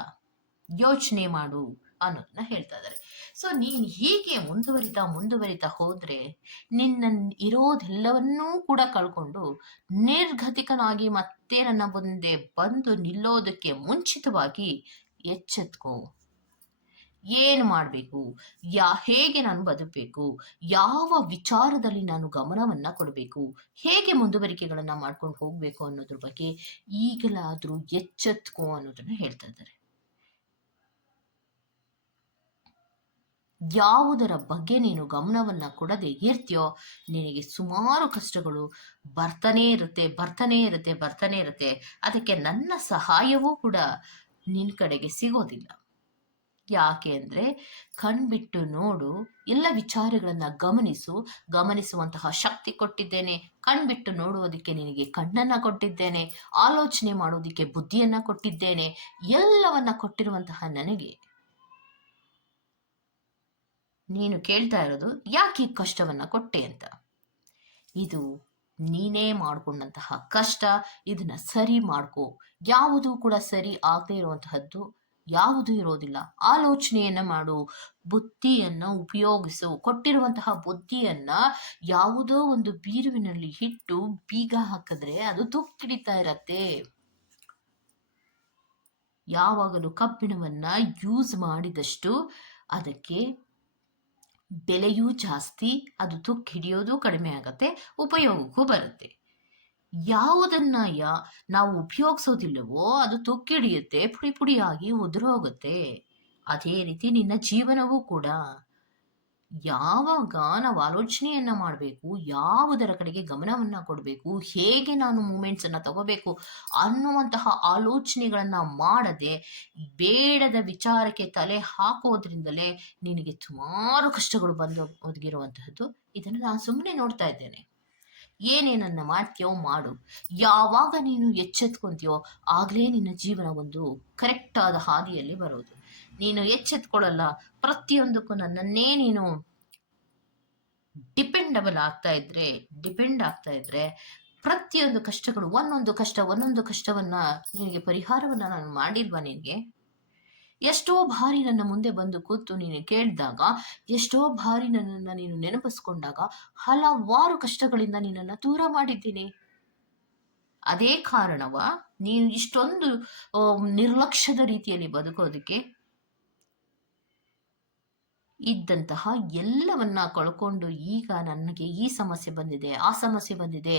ಯೋಚನೆ ಮಾಡು ಅನ್ನೋದನ್ನ ಹೇಳ್ತಾ ಇದ್ದಾರೆ ಸೊ ನೀನು ಹೀಗೆ ಮುಂದುವರಿತಾ ಮುಂದುವರಿತಾ ಹೋದ್ರೆ ನಿನ್ನ ಇರೋದೆಲ್ಲವನ್ನೂ ಕೂಡ ಕಳ್ಕೊಂಡು ನಿರ್ಗತಿಕನಾಗಿ ಮತ್ತೆ ನನ್ನ ಮುಂದೆ ಬಂದು ನಿಲ್ಲೋದಕ್ಕೆ ಮುಂಚಿತವಾಗಿ ಎಚ್ಚೆತ್ಕೋ. ಏನು ಮಾಡಬೇಕು? ಯಾ, ಹೇಗೆ ನಾನು ಬದುಕಬೇಕು? ಯಾವ ವಿಚಾರದಲ್ಲಿ ನಾನು ಗಮನವನ್ನ ಕೊಡಬೇಕು? ಹೇಗೆ ಮುಂದುವರಿಕೆಗಳನ್ನ ಮಾಡ್ಕೊಂಡು ಹೋಗ್ಬೇಕು ಅನ್ನೋದ್ರ ಬಗ್ಗೆ ಈಗಲಾದ್ರೂ ಎಚ್ಚೆತ್ಕೋ ಅನ್ನೋದನ್ನು ಹೇಳ್ತಾ ಇದ್ದಾರೆ. ಯಾವುದರ ಬಗ್ಗೆ ನೀನು ಗಮನವನ್ನ ಕೊಡದೆ ಇರ್ತೀಯೋ, ನಿನಗೆ ಸುಮಾರು ಕಷ್ಟಗಳು ಬರ್ತಾನೇ ಇರುತ್ತೆ ಬರ್ತಾನೇ ಇರುತ್ತೆ ಬರ್ತಾನೇ ಇರುತ್ತೆ. ಅದಕ್ಕೆ ನನ್ನ ಸಹಾಯವೂ ಕೂಡ ನಿನ್ನ ಕಡೆಗೆ ಸಿಗೋದಿಲ್ಲ. ಯಾಕೆ ಅಂದರೆ ಕಣ್ಬಿಟ್ಟು ನೋಡು, ಎಲ್ಲ ವಿಚಾರಗಳನ್ನು ಗಮನಿಸು, ಗಮನಿಸುವಂತಹ ಶಕ್ತಿ ಕೊಟ್ಟಿದ್ದೇನೆ. ಕಣ್ಬಿಟ್ಟು ನೋಡುವುದಕ್ಕೆ ನಿನಗೆ ಕಣ್ಣನ್ನ ಕೊಟ್ಟಿದ್ದೇನೆ, ಆಲೋಚನೆ ಮಾಡೋದಕ್ಕೆ ಬುದ್ಧಿಯನ್ನ ಕೊಟ್ಟಿದ್ದೇನೆ, ಎಲ್ಲವನ್ನ ಕೊಟ್ಟಿರುವಂತಹ ನನಗೆ. ನೀನು ಕೇಳ್ತಾ ಇರೋದು, ಯಾಕೆ ಈ ಕಷ್ಟವನ್ನ ಕೊಟ್ಟೆ ಅಂತ? ಇದು ನೀನೇ ಮಾಡಿಕೊಂಡಂತಹ ಕಷ್ಟ, ಇದನ್ನ ಸರಿ ಮಾಡ್ಕೋ. ಯಾವುದು ಕೂಡ ಸರಿ ಆಗದೆ ಇರುವಂತಹದ್ದು ಯಾವುದು ಇರೋದಿಲ್ಲ. ಆಲೋಚನೆಯನ್ನ ಮಾಡು, ಬುದ್ಧಿಯನ್ನ ಉಪಯೋಗಿಸು. ಕೊಟ್ಟಿರುವಂತಹ ಬುದ್ಧಿಯನ್ನ ಯಾವುದೋ ಒಂದು ಬೀರುವಿನಲ್ಲಿ ಇಟ್ಟು ಬೀಗ ಹಾಕಿದ್ರೆ ಅದು ತುಕ್ಕಿಡಿತಾ ಇರತ್ತೆ. ಯಾವಾಗಲೂ ಕಬ್ಬಿಣವನ್ನ ಯೂಸ್ ಮಾಡಿದಷ್ಟು ಅದಕ್ಕೆ ಬೆಲೆಯೂ ಜಾಸ್ತಿ, ಅದು ತುಕ್ಕು ಹಿಡಿಯೋದು ಕಡಿಮೆ ಆಗತ್ತೆ, ಉಪಯೋಗಕ್ಕೂ ಬರುತ್ತೆ. ಯಾವುದನ್ನ ನಾವು ಉಪಯೋಗಿಸೋದಿಲ್ಲವೋ ಅದು ತುಕ್ಕಿಡಿಯುತ್ತೆ ಪುಡಿ ಪುಡಿಯಾಗಿ ಉದುರೋಗುತ್ತೆ. ಅದೇ ರೀತಿ ನಿನ್ನ ಜೀವನವೂ ಕೂಡ. ಯಾವಾಗ ನಾವು ಆಲೋಚನೆಯನ್ನ ಮಾಡಬೇಕು, ಯಾವುದರ ಕಡೆಗೆ ಗಮನವನ್ನ ಕೊಡಬೇಕು, ಹೇಗೆ ನಾನು ಮೂಮೆಂಟ್ಸ್ ಅನ್ನ ತಗೋಬೇಕು ಅನ್ನುವಂತಹ ಆಲೋಚನೆಗಳನ್ನ ಮಾಡದೆ ಬೇಡದ ವಿಚಾರಕ್ಕೆ ತಲೆ ಹಾಕೋದ್ರಿಂದಲೇ ನಿನಗೆ ಸುಮಾರು ಕಷ್ಟಗಳು ಬಂದು ಒದಗಿರುವಂತಹದ್ದು. ಇದನ್ನು ನಾನು ಸುಮ್ಮನೆ ನೋಡ್ತಾ ಇದ್ದೇನೆ. ಏನೇನನ್ನ ಮಾಡ್ತೀಯೋ ಮಾಡು. ಯಾವಾಗ ನೀನು ಎಚ್ಚೆತ್ಕೊಂತೀಯೋ ಆಗ್ಲೇ ನಿನ್ನ ಜೀವನ ಒಂದು ಕರೆಕ್ಟ್ ಆದ ಹಾದಿಯಲ್ಲಿ ಬರೋದು. ನೀನು ಎಚ್ಚೆತ್ಕೊಳ್ಳಲ್ಲ. ಪ್ರತಿಯೊಂದಕ್ಕೂ ನನ್ನನ್ನೇ ನೀನು ಡಿಪೆಂಡಬಲ್ ಆಗ್ತಾ ಇದ್ರೆ ಡಿಪೆಂಡ್ ಆಗ್ತಾ ಇದ್ರೆ ಪ್ರತಿಯೊಂದು ಕಷ್ಟಗಳು, ಒಂದೊಂದು ಕಷ್ಟ, ಒಂದೊಂದು ಕಷ್ಟವನ್ನ ನಿನಗೆ ಪರಿಹಾರವನ್ನ ನಾನು ಮಾಡಿಲ್ವಾ ನಿನಗೆ? ಎಷ್ಟೋ ಬಾರಿ ನನ್ನ ಮುಂದೆ ಬಂದು ಕೂತು ನೀನು ಕೇಳಿದಾಗ, ಎಷ್ಟೋ ಬಾರಿ ನನ್ನನ್ನು ನೀನು ನೆನಪಿಸ್ಕೊಂಡಾಗ ಹಲವಾರು ಕಷ್ಟಗಳಿಂದ ನಿನ್ನನ್ನು ದೂರ ಮಾಡಿದ್ದೀನಿ. ಅದೇ ಕಾರಣವ ನೀನು ಇಷ್ಟೊಂದು ನಿರ್ಲಕ್ಷ್ಯದ ರೀತಿಯಲ್ಲಿ ಬದುಕೋದಕ್ಕೆ ಇದ್ದಂತಹ ಎಲ್ಲವನ್ನ ಕಳ್ಕೊಂಡು ಈಗ ನನಗೆ ಈ ಸಮಸ್ಯೆ ಬಂದಿದೆ, ಆ ಸಮಸ್ಯೆ ಬಂದಿದೆ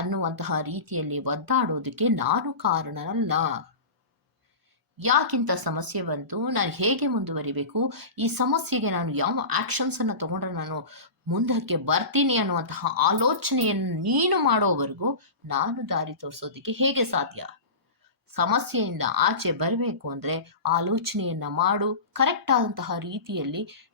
ಅನ್ನುವಂತಹ ರೀತಿಯಲ್ಲಿ ಒದ್ದಾಡೋದಕ್ಕೆ ನಾನು ಕಾರಣನಲ್ಲ. ಯಾಕಿಂತ ಸಮಸ್ಯೆ ಬಂತು? ನಾನು ಹೇಗೆ ಮುಂದುವರಿಬೇಕು? ಈ ಸಮಸ್ಯೆಗೆ ನಾನು ಯಾವ ಆಕ್ಷನ್ಸ್ ಅನ್ನ ತಗೊಂಡ್ರೆ ನಾನು ಮುಂದಕ್ಕೆ ಬರ್ತೀನಿ ಅನ್ನುವಂತಹ ಆಲೋಚನೆಯನ್ನು ನೀನು ಮಾಡೋವರೆಗೂ ನಾನು ದಾರಿ ತೋರಿಸೋದಕ್ಕೆ ಹೇಗೆ ಸಾಧ್ಯ? ಸಮಸ್ಯೆಯಿಂದ ಆಚೆ ಬರಬೇಕು ಅಂದ್ರೆ ಆಲೋಚನೆಯನ್ನ ಮಾಡು. ಕರೆಕ್ಟ್ ಆದಂತಹ ರೀತಿಯಲ್ಲಿ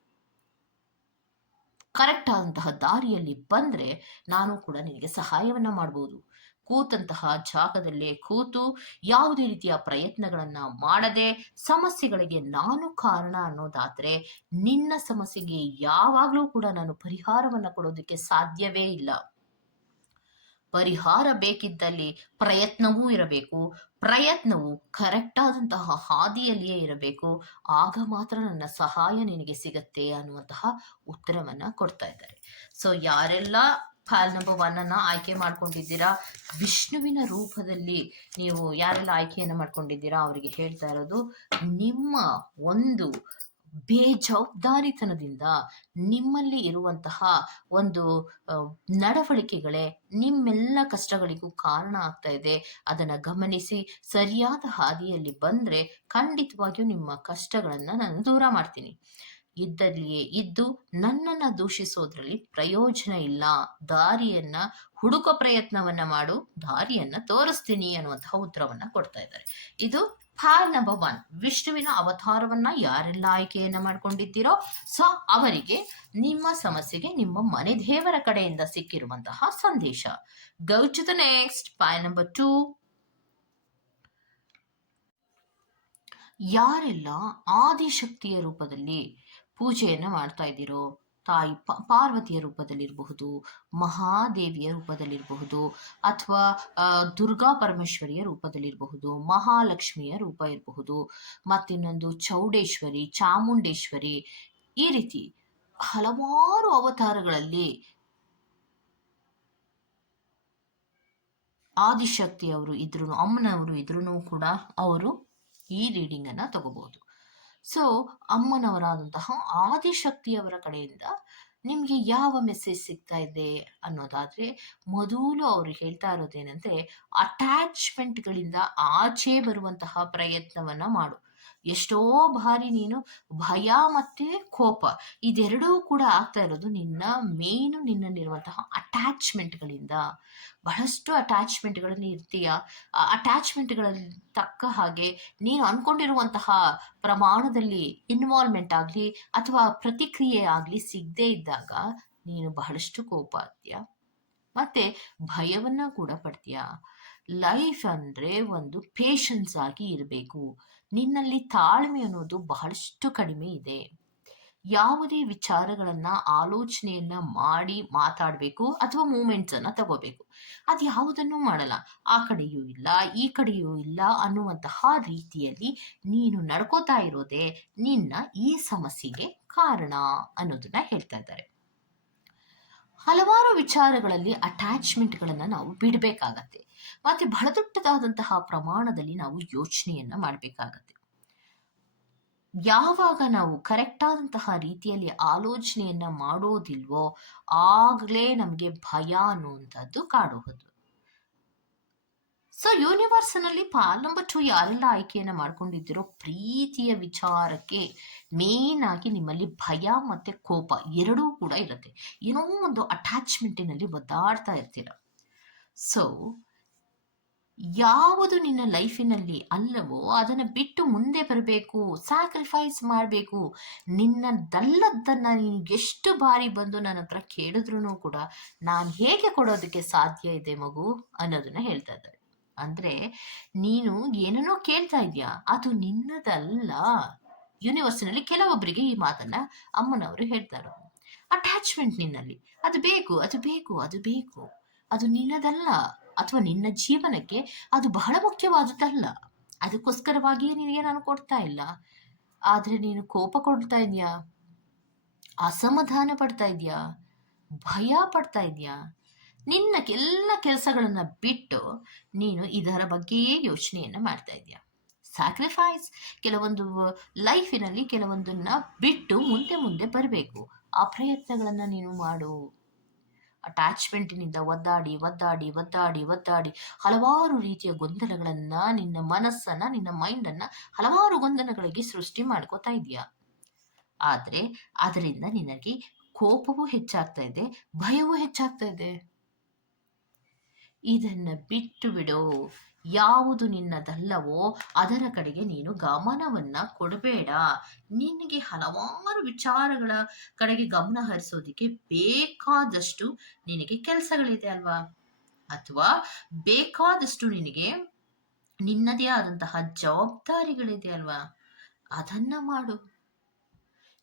ಕರೆಕ್ಟ್ ಆದಂತಹ ದಾರಿಯಲ್ಲಿ ಬಂದ್ರೆ ನಾನು ಕೂಡ ನಿನಗೆ ಸಹಾಯವನ್ನ ಮಾಡಬಹುದು ಕೂತಂತಹ ಜಾಗದಲ್ಲೇ ಕೂತು ಯಾವುದೇ ರೀತಿಯ ಪ್ರಯತ್ನಗಳನ್ನ ಮಾಡದೆ ಸಮಸ್ಯೆಗಳಿಗೆ ನಾನು ಕಾರಣ ಅನ್ನೋದಾದ್ರೆ ನಿನ್ನ ಸಮಸ್ಯೆಗೆ ಯಾವಾಗಲೂ ಕೂಡ ನಾನು ಪರಿಹಾರವನ್ನ ಕೊಡೋದಕ್ಕೆ ಸಾಧ್ಯವೇ ಇಲ್ಲ. ಪರಿಹಾರ ಬೇಕಿದ್ದಲ್ಲಿ ಪ್ರಯತ್ನವೂ ಇರಬೇಕು, ಪ್ರಯತ್ನವು ಕರೆಕ್ಟ್ ಆದಂತಹ ಹಾದಿಯಲ್ಲಿಯೇ ಇರಬೇಕು, ಆಗ ಮಾತ್ರ ನನ್ನ ಸಹಾಯ ನಿನಗೆ ಸಿಗತ್ತೆ ಅನ್ನುವಂತಹ ಉತ್ತರವನ್ನ ಕೊಡ್ತಾ ಇದ್ದಾರೆ. ಸೊ ಯಾರೆಲ್ಲ ಫೈಲ್ ನಂಬರ್ ಒನ್ ಅನ್ನ ಆಯ್ಕೆ ಮಾಡ್ಕೊಂಡಿದ್ದೀರಾ? ವಿಷ್ಣುವಿನ ರೂಪದಲ್ಲಿ ನೀವು ಯಾರೆಲ್ಲ ಆಯ್ಕೆಯನ್ನು ಮಾಡ್ಕೊಂಡಿದ್ದೀರಾ ಅವರಿಗೆ ಹೇಳ್ತಾ ಇರೋದು, ನಿಮ್ಮ ಒಂದು ಬೇಜವಾಬ್ದಾರಿತನದಿಂದ ನಿಮ್ಮಲ್ಲಿ ಇರುವಂತಹ ಒಂದು ನಡವಳಿಕೆಗಳೇ ನಿಮ್ಮೆಲ್ಲ ಕಷ್ಟಗಳಿಗೂ ಕಾರಣ ಆಗ್ತಾ ಇದೆ. ಅದನ್ನು ಗಮನಿಸಿ ಸರಿಯಾದ ಹಾದಿಯಲ್ಲಿ ಬಂದರೆ ಖಂಡಿತವಾಗಿಯೂ ನಿಮ್ಮ ಕಷ್ಟಗಳನ್ನು ನಾನು ದೂರ ಮಾಡ್ತೀನಿ. ಇದ್ದಲ್ಲಿಯೇ ಇದ್ದು ನನ್ನನ್ನ ದೂಷಿಸೋದ್ರಲ್ಲಿ ಪ್ರಯೋಜನ ಇಲ್ಲ. ದಾರಿಯನ್ನ ಹುಡುಕೋ ಪ್ರಯತ್ನವನ್ನ ಮಾಡು, ದಾರಿಯನ್ನ ತೋರಿಸ್ತೀನಿ ಅನ್ನುವಂತಹ ಉತ್ತರವನ್ನ ಕೊಡ್ತಾ ಇದ್ದಾರೆ. ಇದು ಫಾಲ್ ನಂಬರ್ ಒನ್ ವಿಷ್ಣುವಿನ ಅವತಾರವನ್ನ ಯಾರೆಲ್ಲ ಆಯ್ಕೆಯನ್ನ ಮಾಡ್ಕೊಂಡಿದ್ದೀರೋ, ಸೊ ಅವರಿಗೆ ನಿಮ್ಮ ಸಮಸ್ಯೆಗೆ ನಿಮ್ಮ ಮನೆ ದೇವರ ಕಡೆಯಿಂದ ಸಿಕ್ಕಿರುವಂತಹ ಸಂದೇಶ. Go to the next Pai number two ಯಾರೆಲ್ಲ ಆದಿಶಕ್ತಿಯ ರೂಪದಲ್ಲಿ ಪೂಜೆಯನ್ನ ಮಾಡ್ತಾ ಇದ್ದೀರೋ? ತಾಯಿ ಪಾರ್ವತಿಯ ರೂಪದಲ್ಲಿರಬಹುದು, ಮಹಾದೇವಿಯ ರೂಪದಲ್ಲಿರಬಹುದು, ಅಥವಾ ದುರ್ಗಾ ಪರಮೇಶ್ವರಿಯ ರೂಪದಲ್ಲಿರಬಹುದು, ಮಹಾಲಕ್ಷ್ಮಿಯ ರೂಪ ಇರಬಹುದು, ಮತ್ತಿನ್ನೊಂದು ಚೌಡೇಶ್ವರಿ, ಚಾಮುಂಡೇಶ್ವರಿ, ಈ ರೀತಿ ಹಲವಾರು ಅವತಾರಗಳಲ್ಲಿ ಆದಿಶಕ್ತಿಯವರು ಇದ್ರು ಅಮ್ಮನವರು ಇದ್ರೂ ಕೂಡ ಅವರು ಈ ರೀಡಿಂಗ್ ಅನ್ನ ತಗೋಬಹುದು. ಸೊ ಅಮ್ಮನವರಾದಂತಹ ಆದಿಶಕ್ತಿಯವರ ಕಡೆಯಿಂದ ನಿಮಗೆ ಯಾವ ಮೆಸೇಜ್ ಸಿಗ್ತಾ ಇದೆ ಅನ್ನೋದಾದ್ರೆ, ಮೊದಲು ಅವರು ಹೇಳ್ತಾ ಇರೋದೇನೆಂದ್ರೆ ಅಟ್ಯಾಚ್ಮೆಂಟ್ಗಳಿಂದ ಆಚೆ ಬರುವಂತಹ ಪ್ರಯತ್ನವನ್ನ ಮಾಡು. ಎಷ್ಟೋ ಬಾರಿ ನೀನು ಭಯ ಮತ್ತೆ ಕೋಪ ಇದೆರಡೂ ಕೂಡ ಆಗ್ತಾ ಇರೋದು ನಿನ್ನ ಮೇನು ನಿನ್ನಲ್ಲಿರುವಂತಹ ಅಟ್ಯಾಚ್ಮೆಂಟ್ಗಳಿಂದ ಬಹಳಷ್ಟು ಅಟ್ಯಾಚ್ಮೆಂಟ್ಗಳಲ್ಲಿ ಇರ್ತೀಯ? ಆ ಅಟ್ಯಾಚ್ಮೆಂಟ್ಗಳಲ್ಲಿ ತಕ್ಕ ಹಾಗೆ ನೀನು ಅನ್ಕೊಂಡಿರುವಂತಹ ಪ್ರಮಾಣದಲ್ಲಿ ಇನ್ವಾಲ್ವ್ಮೆಂಟ್ ಆಗಲಿ ಅಥವಾ ಪ್ರತಿಕ್ರಿಯೆ ಆಗಲಿ ಸಿಗದೇ ಇದ್ದಾಗ ನೀನು ಬಹಳಷ್ಟು ಕೋಪ ಆಗ್ತೀಯ? ಮತ್ತೆ ಭಯವನ್ನ ಕೂಡ ಪಡ್ತೀಯ? ಲೈಫ್ ಅಂದ್ರೆ ಒಂದು ಪೇಷನ್ಸ್ ಆಗಿ ಇರಬೇಕು. ನಿನ್ನಲ್ಲಿ ತಾಳ್ಮೆ ಅನ್ನೋದು ಬಹಳಷ್ಟು ಕಡಿಮೆ ಇದೆ. ಯಾವುದೇ ವಿಚಾರಗಳನ್ನ, ಆಲೋಚನೆಯನ್ನ ಮಾಡಿ ಮಾತಾಡಬೇಕು ಅಥವಾ ಮೂಮೆಂಟ್ಸ್ ಅನ್ನ ತಗೋಬೇಕು. ಅದು ಯಾವುದನ್ನು ಮಾಡಲ್ಲ. ಆ ಕಡೆಯೂ ಇಲ್ಲ, ಈ ಕಡೆಯೂ ಇಲ್ಲ ಅನ್ನುವಂತಹ ರೀತಿಯಲ್ಲಿ ನೀನು ನಡ್ಕೋತಾ ಇರೋದೇ ನಿನ್ನ ಈ ಸಮಸ್ಯೆಗೆ ಕಾರಣ ಅನ್ನೋದನ್ನ ಹೇಳ್ತಾ ಇದ್ದಾರೆ. ಹಲವಾರು ವಿಚಾರಗಳಲ್ಲಿ ಅಟ್ಯಾಚ್ಮೆಂಟ್ಗಳನ್ನ ನಾವು ಬಿಡಬೇಕಾಗತ್ತೆ. ಮತ್ತೆ ಬಹಳ ದೊಡ್ಡದಾದಂತಹ ಪ್ರಮಾಣದಲ್ಲಿ ನಾವು ಯೋಚನೆಯನ್ನ ಮಾಡಬೇಕಾಗತ್ತೆ. ಯಾವಾಗ ನಾವು ಕರೆಕ್ಟ್ ಆದಂತಹ ರೀತಿಯಲ್ಲಿ ಆಲೋಚನೆಯನ್ನ ಮಾಡೋದಿಲ್ವೋ ಆಗ್ಲೇ ನಮಗೆ ಭಯ ಅನ್ನುವಂಥದ್ದು ಕಾಡುವುದು ಸೊ ಯೂನಿವರ್ಸ್ನಲ್ಲಿ ಪಾಲ್ ನಂಬರ್ ಟು ಯಾರೆಲ್ಲ ಆಯ್ಕೆಯನ್ನ ಮಾಡ್ಕೊಂಡಿದ್ದೀರೋ ಪ್ರೀತಿಯ ವಿಚಾರಕ್ಕೆ ಮೇನ್ ಆಗಿ ನಿಮ್ಮಲ್ಲಿ ಭಯ ಮತ್ತೆ ಕೋಪ ಎರಡೂ ಕೂಡ ಇರುತ್ತೆ. ಏನೋ ಒಂದು ಅಟ್ಯಾಚ್ಮೆಂಟಿನಲ್ಲಿ ಒದ್ದಾಡ್ತಾ ಇರ್ತೀರ. ಸೊ ಯಾವುದು ನಿನ್ನ ಲೈಫಿನಲ್ಲಿ ಅಲ್ಲವೋ ಅದನ್ನು ಬಿಟ್ಟು ಮುಂದೆ ಬರಬೇಕು ಸ್ಯಾಕ್ರಿಫೈಸ್ ಮಾಡಬೇಕು. ನಿನ್ನದಲ್ಲದನ್ನ ನೀನು ಎಷ್ಟು ಬಾರಿ ಬಂದು ನನ್ನ ಹತ್ರ ಕೇಳಿದ್ರು ಕೂಡ ನಾನು ಹೇಗೆ ಕೊಡೋದಕ್ಕೆ ಸಾಧ್ಯ ಇದೆ ಮಗು ಅನ್ನೋದನ್ನ ಹೇಳ್ತಾ ಇದ್ದಾರೆ ಅಂದ್ರೆ ನೀನು ಏನನ್ನೋ ಕೇಳ್ತಾ ಇದೆಯಾ? ಅದು ನಿನ್ನದಲ್ಲ. ಯೂನಿವರ್ಸಿನಲ್ಲಿ ಕೆಲವೊಬ್ಬರಿಗೆ ಈ ಮಾತನ್ನ ಅಮ್ಮನವರು ಹೇಳ್ತಾರೆ. ಅಟ್ಯಾಚ್ಮೆಂಟ್ ನಿನ್ನಲ್ಲಿ. ಅದು ಬೇಕು ಅದು ಬೇಕು ಅದು ಬೇಕು. ಅದು ನಿನ್ನದಲ್ಲ. ಅಥವಾ ನಿನ್ನ ಜೀವನಕ್ಕೆ ಅದು ಬಹಳ ಮುಖ್ಯವಾದುದಲ್ಲ ಅದಕ್ಕೋಸ್ಕರವಾಗಿಯೇ ನಿನಗೆ ನಾನು ಕೊಡ್ತಾ ಇಲ್ಲ. ಆದರೆ ನೀನು ಕೋಪ ಕೊಡ್ತಾ ಇದೆಯಾ? ಅಸಮಾಧಾನ ಪಡ್ತಾ ಇದೆಯಾ? ಭಯ ಪಡ್ತಾ ಇದೆಯಾ? ನಿನ್ನ ಎಲ್ಲ ಕೆಲಸಗಳನ್ನ ಬಿಟ್ಟು ನೀನು ಇದರ ಬಗ್ಗೆಯೇ ಯೋಚನೆಯನ್ನ ಮಾಡ್ತಾ ಇದೆಯಾ? ಸ್ಯಾಕ್ರಿಫೈಸ್ ಕೆಲವೊಂದು ಲೈಫಿನಲ್ಲಿ ಕೆಲವೊಂದನ್ನ ಬಿಟ್ಟು ಮುಂದೆ ಮುಂದೆ ಬರಬೇಕು. ಆ ಪ್ರಯತ್ನಗಳನ್ನ ನೀನು ಮಾಡು. ಅಟ್ಯಾಚ್ಮೆಂಟಿನಿಂದ ಒದ್ದಾಡಿ ಒದ್ದಾಡಿ ಒದ್ದಾಡಿ ಒದ್ದಾಡಿ ಹಲವಾರು ರೀತಿಯ ಗೊಂದಲಗಳನ್ನ ನಿನ್ನ ಮನಸ್ಸನ್ನ, ನಿನ್ನ ಮೈಂಡನ್ನ ಹಲವಾರು ಗೊಂದಲಗಳಿಗೆ ಸೃಷ್ಟಿ ಮಾಡ್ಕೋತಾ ಇದೀಯ ಆದ್ರೆ, ಅದರಿಂದ ನಿನಗೆ ಕೋಪವೂ ಹೆಚ್ಚಾಗ್ತಾ ಇದೆ, ಭಯವೂ ಹೆಚ್ಚಾಗ್ತಾ ಇದೆ. ಇದನ್ನ ಬಿಟ್ಟು ಬಿಡು ಯಾವುದು ನಿನ್ನದಲ್ಲವೋ ಅದರ ಕಡೆಗೆ ನೀನು ಗಮನವನ್ನು ಕೊಡಬೇಡ. ನಿನಗೆ ಹಲವಾರು ವಿಚಾರಗಳ ಕಡೆಗೆ ಗಮನ ಹರಿಸೋದಿಕ್ಕೆ ಬೇಕಾದಷ್ಟು ನಿನಗೆ ಕೆಲಸಗಳಿದೆ ಅಲ್ವಾ? ಅಥವಾ ಬೇಕಾದಷ್ಟು ನಿನಗೆ ನಿನ್ನದೇ ಆದಂತಹ ಜವಾಬ್ದಾರಿಗಳಿದೆ ಅಲ್ವಾ? ಅದನ್ನ ಮಾಡು.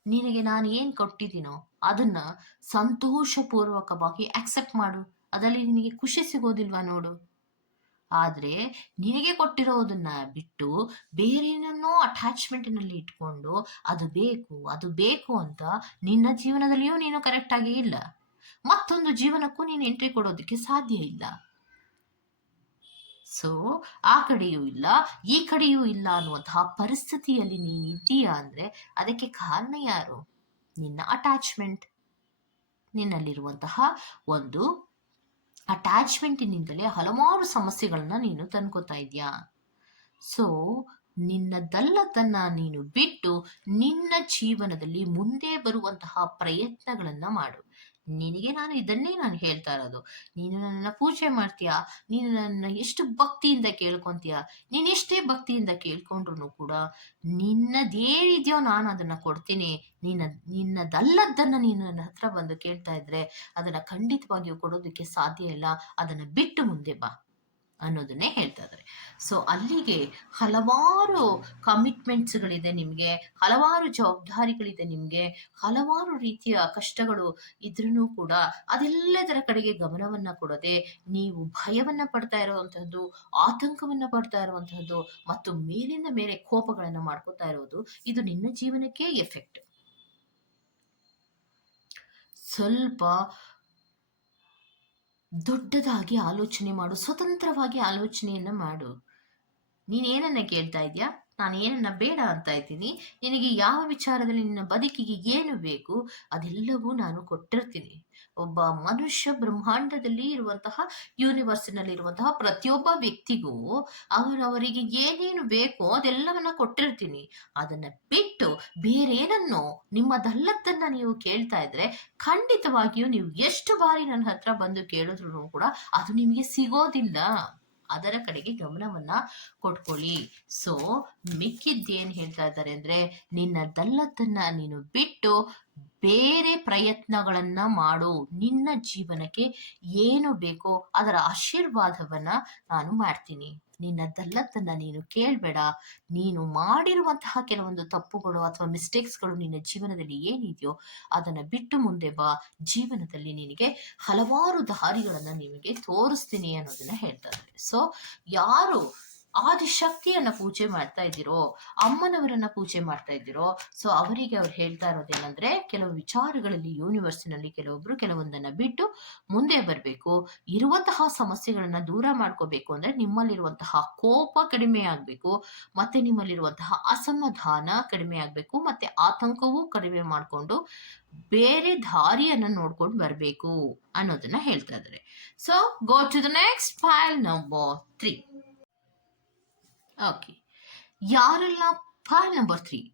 ನಿನಗೆ ನಾನು ಏನು ಕೊಟ್ಟಿದ್ದೀನೋ ಅದನ್ನ ಸಂತೋಷಪೂರ್ವಕವಾಗಿ ಅಕ್ಸೆಪ್ಟ್ ಮಾಡು. ಅದರಲ್ಲಿ ನಿನಗೆ ಖುಷಿ ಸಿಗೋದಿಲ್ವಾ ನೋಡು? ಆದ್ರೆ ನಿನಗೆ ಕೊಟ್ಟಿರೋದನ್ನ ಬಿಟ್ಟು ಬೇರೇನನ್ನೋ ಅಟ್ಯಾಚ್ಮೆಂಟಿನಲ್ಲಿ ಇಟ್ಕೊಂಡು ಅದು ಬೇಕು ಅದು ಬೇಕು ಅಂತ ನಿನ್ನ ಜೀವನದಲ್ಲಿಯೂ ನೀನು ಕರೆಕ್ಟಾಗಿ ಇಲ್ಲ. ಮತ್ತೊಂದು ಜೀವನಕ್ಕೂ ನೀನು ಎಂಟ್ರಿ ಕೊಡೋದಕ್ಕೆ ಸಾಧ್ಯ ಇಲ್ಲ. ಸೊ ಆ ಕಡೆಯೂ ಇಲ್ಲ, ಈ ಕಡೆಯೂ ಇಲ್ಲ ಅನ್ನುವಂತಹ ಪರಿಸ್ಥಿತಿಯಲ್ಲಿ ನೀನು ಇದ್ದೀಯಾ ಅಂದ್ರೆ ಅದಕ್ಕೆ ಕಾರಣ ಯಾರು? ನಿನ್ನ ಅಟ್ಯಾಚ್ಮೆಂಟ್ ನಿನ್ನಲ್ಲಿರುವಂತಹ ಒಂದು ಅಟ್ಯಾಚ್ಮೆಂಟಿನಿಂದಲೇ ಹಲವಾರು ಸಮಸ್ಯೆಗಳನ್ನ ನೀನು ತಂದ್ಕೋತಾ ಇದೀಯಾ? ಸೊ ನಿನ್ನದಲ್ಲದನ್ನ ನೀನು ಬಿಟ್ಟು ನಿನ್ನ ಜೀವನದಲ್ಲಿ ಮುಂದೆ ಬರುವಂತಹ ಪ್ರಯತ್ನಗಳನ್ನ ಮಾಡು. ನಿನಗೆ ನಾನು ಇದನ್ನೇ ನಾನು ಹೇಳ್ತಾ ಇರೋದು. ನೀನು ನನ್ನ ಪೂಜೆ ಮಾಡ್ತೀಯಾ? ನೀನು ನನ್ನ ಎಷ್ಟು ಭಕ್ತಿಯಿಂದ ಕೇಳ್ಕೊಂತೀಯ? ನೀನು ಎಷ್ಟೇ ಭಕ್ತಿಯಿಂದ ಕೇಳ್ಕೊಂಡ್ರು ಕೂಡ ನಿನ್ನದೇನಿದೆಯೋ ನಾನು ಅದನ್ನ ಕೊಡ್ತೀನಿ. ನಿನ್ನ ನಿನ್ನದಲ್ಲದನ್ನ ನೀನು ನನ್ನ ಹತ್ರ ಬಂದು ಕೇಳ್ತಾ ಇದ್ರೆ ಅದನ್ನ ಖಂಡಿತವಾಗಿಯೂ ಕೊಡೋದಕ್ಕೆ ಸಾಧ್ಯ ಇಲ್ಲ. ಅದನ್ನ ಬಿಟ್ಟು ಮುಂದೆ ಬಾ. ಅನ್ನೋದನ್ನೇ ಹೇಳ್ತಾ ಇದ್ದಾರೆ ಸೊ ಅಲ್ಲಿಗೆ ಹಲವಾರು ಕಮಿಟ್ಮೆಂಟ್ಸ್ಗಳಿದೆ ನಿಮಗೆ, ಹಲವಾರು ಜವಾಬ್ದಾರಿಗಳಿದೆ ನಿಮಗೆ, ಹಲವಾರು ರೀತಿಯ ಕಷ್ಟಗಳು ಇದ್ರೂ ಕೂಡ ಅದೆಲ್ಲದರ ಕಡೆಗೆ ಗಮನವನ್ನ ಕೊಡದೆ ನೀವು ಭಯವನ್ನ ಪಡ್ತಾ ಇರುವಂತಹದ್ದು, ಆತಂಕವನ್ನ ಪಡ್ತಾ ಇರುವಂತಹದ್ದು ಮತ್ತು ಮೇಲಿಂದ ಮೇಲೆ ಕೋಪಗಳನ್ನ ಮಾಡ್ಕೋತಾ ಇರೋದು ಇದು ನಿನ್ನ ಜೀವನಕ್ಕೆ ಎಫೆಕ್ಟ್ ಸ್ವಲ್ಪ ದೊಡ್ಡದಾಗಿ ಆಲೋಚನೆ ಮಾಡು, ಸ್ವತಂತ್ರವಾಗಿ ಆಲೋಚನೆಯನ್ನ ಮಾಡು. ನೀನೇನನ್ನ ಕೇಳ್ತಾ ಇದೀಯಾ? ನಾನು ಏನನ್ನ ಬೇಡ ಅಂತ ಇದ್ದೀನಿ. ನಿನಗೆ ಯಾವ ವಿಚಾರದಲ್ಲಿ ನಿನ್ನ ಬದುಕಿಗೆ ಏನು ಬೇಕು? ಅದೆಲ್ಲವೂ ನಾನು ಕೊಟ್ಟಿರ್ತೀನಿ. ಒಬ್ಬ ಮನುಷ್ಯ ಬ್ರಹ್ಮಾಂಡದಲ್ಲಿ ಇರುವಂತಹ ಯೂನಿವರ್ಸಿನಲ್ಲಿ ಇರುವಂತಹ ಪ್ರತಿಯೊಬ್ಬ ವ್ಯಕ್ತಿಗೂ ಅವರವರಿಗೆ ಏನೇನು ಬೇಕೋ ಅದೆಲ್ಲವನ್ನ ಕೊಟ್ಟಿರ್ತೀನಿ. ಅದನ್ನ ಬಿಟ್ಟು ಬೇರೇನನ್ನು ನಿಮ್ಮದಲ್ಲದನ್ನ ನೀವು ಕೇಳ್ತಾ ಇದ್ರೆ ಖಂಡಿತವಾಗಿಯೂ ನೀವು ಎಷ್ಟು ಬಾರಿ ನನ್ನ ಹತ್ರ ಬಂದು ಕೇಳಿದ್ರು ಕೂಡ ಅದು ನಿಮಗೆ ಸಿಗೋದಿಲ್ಲ. ಅದರ ಕಡೆಗೆ ಗಮನವನ್ನ ಕೊಟ್ಕೊಳ್ಳಿ. ಸೊ ಮಿಕ್ಕಿದ್ದೇನ್ ಹೇಳ್ತಾ ಇದ್ದಾರೆ ಅಂದ್ರೆ ನಿನ್ನದಲ್ಲದನ್ನ ನೀನು ಬಿಟ್ಟು ಬೇರೆ ಪ್ರಯತ್ನಗಳನ್ನ ಮಾಡು. ನಿನ್ನ ಜೀವನಕ್ಕೆ ಏನು ಬೇಕೋ ಅದರ ಆಶೀರ್ವಾದವನ್ನ ನಾನು ಮಾಡ್ತೀನಿ. ನಿನ್ನ ದಲ್ಲತ್ತನ್ನು ನೀನು ಕೇಳಬೇಡ. ನೀನು ಮಾಡಿರುವಂತಹ ಕೆಲವೊಂದು ತಪ್ಪುಗಳು ಅಥವಾ ಮಿಸ್ಟೇಕ್ಸ್ಗಳು ನಿನ್ನ ಜೀವನದಲ್ಲಿ ಏನಿದೆಯೋ ಅದನ್ನ ಬಿಟ್ಟು ಮುಂದೆ ಬಾ. ಜೀವನದಲ್ಲಿ ನಿನಗೆ ಹಲವಾರು ದಾರಿಗಳನ್ನ ನಿಮಗೆ ತೋರಿಸ್ತೀನಿ ಅನ್ನೋದನ್ನ ಹೇಳ್ತಾರೆ ಸೊ ಯಾರು ಆದಿಶಕ್ತಿಯನ್ನ ಪೂಜೆ ಮಾಡ್ತಾ ಇದ್ದೀರೋ, ಅಮ್ಮನವರನ್ನ ಪೂಜೆ ಮಾಡ್ತಾ ಇದ್ದೀರೋ ಸೊ ಅವರಿಗೆ ಅವ್ರು ಹೇಳ್ತಾ ಇರೋದೇನಂದ್ರೆ ಕೆಲವು ವಿಚಾರಗಳಲ್ಲಿ ಯೂನಿವರ್ಸ್ನಲ್ಲಿ ಕೆಲವೊಬ್ರು ಕೆಲವೊಂದನ್ನ ಬಿಟ್ಟು ಮುಂದೆ ಬರಬೇಕು. ಇರುವಂತಹ ಸಮಸ್ಯೆಗಳನ್ನ ದೂರ ಮಾಡ್ಕೋಬೇಕು ಅಂದ್ರೆ ನಿಮ್ಮಲ್ಲಿರುವಂತಹ ಕೋಪ ಕಡಿಮೆ ಆಗ್ಬೇಕು, ಮತ್ತೆ ನಿಮ್ಮಲ್ಲಿರುವಂತಹ ಅಸಮಾಧಾನ ಕಡಿಮೆ ಆಗ್ಬೇಕು, ಮತ್ತೆ ಆತಂಕವೂ ಕಡಿಮೆ ಮಾಡ್ಕೊಂಡು ಬೇರೆ ದಾರಿಯನ್ನ ನೋಡ್ಕೊಂಡು ಬರಬೇಕು ಅನ್ನೋದನ್ನ ಹೇಳ್ತಾ ಇದ್ದಾರೆ. So go to the next file number three okay ಯಾರೆಲ್ಲ ಫೈಲ್ ನಂಬರ್ ತ್ರೀ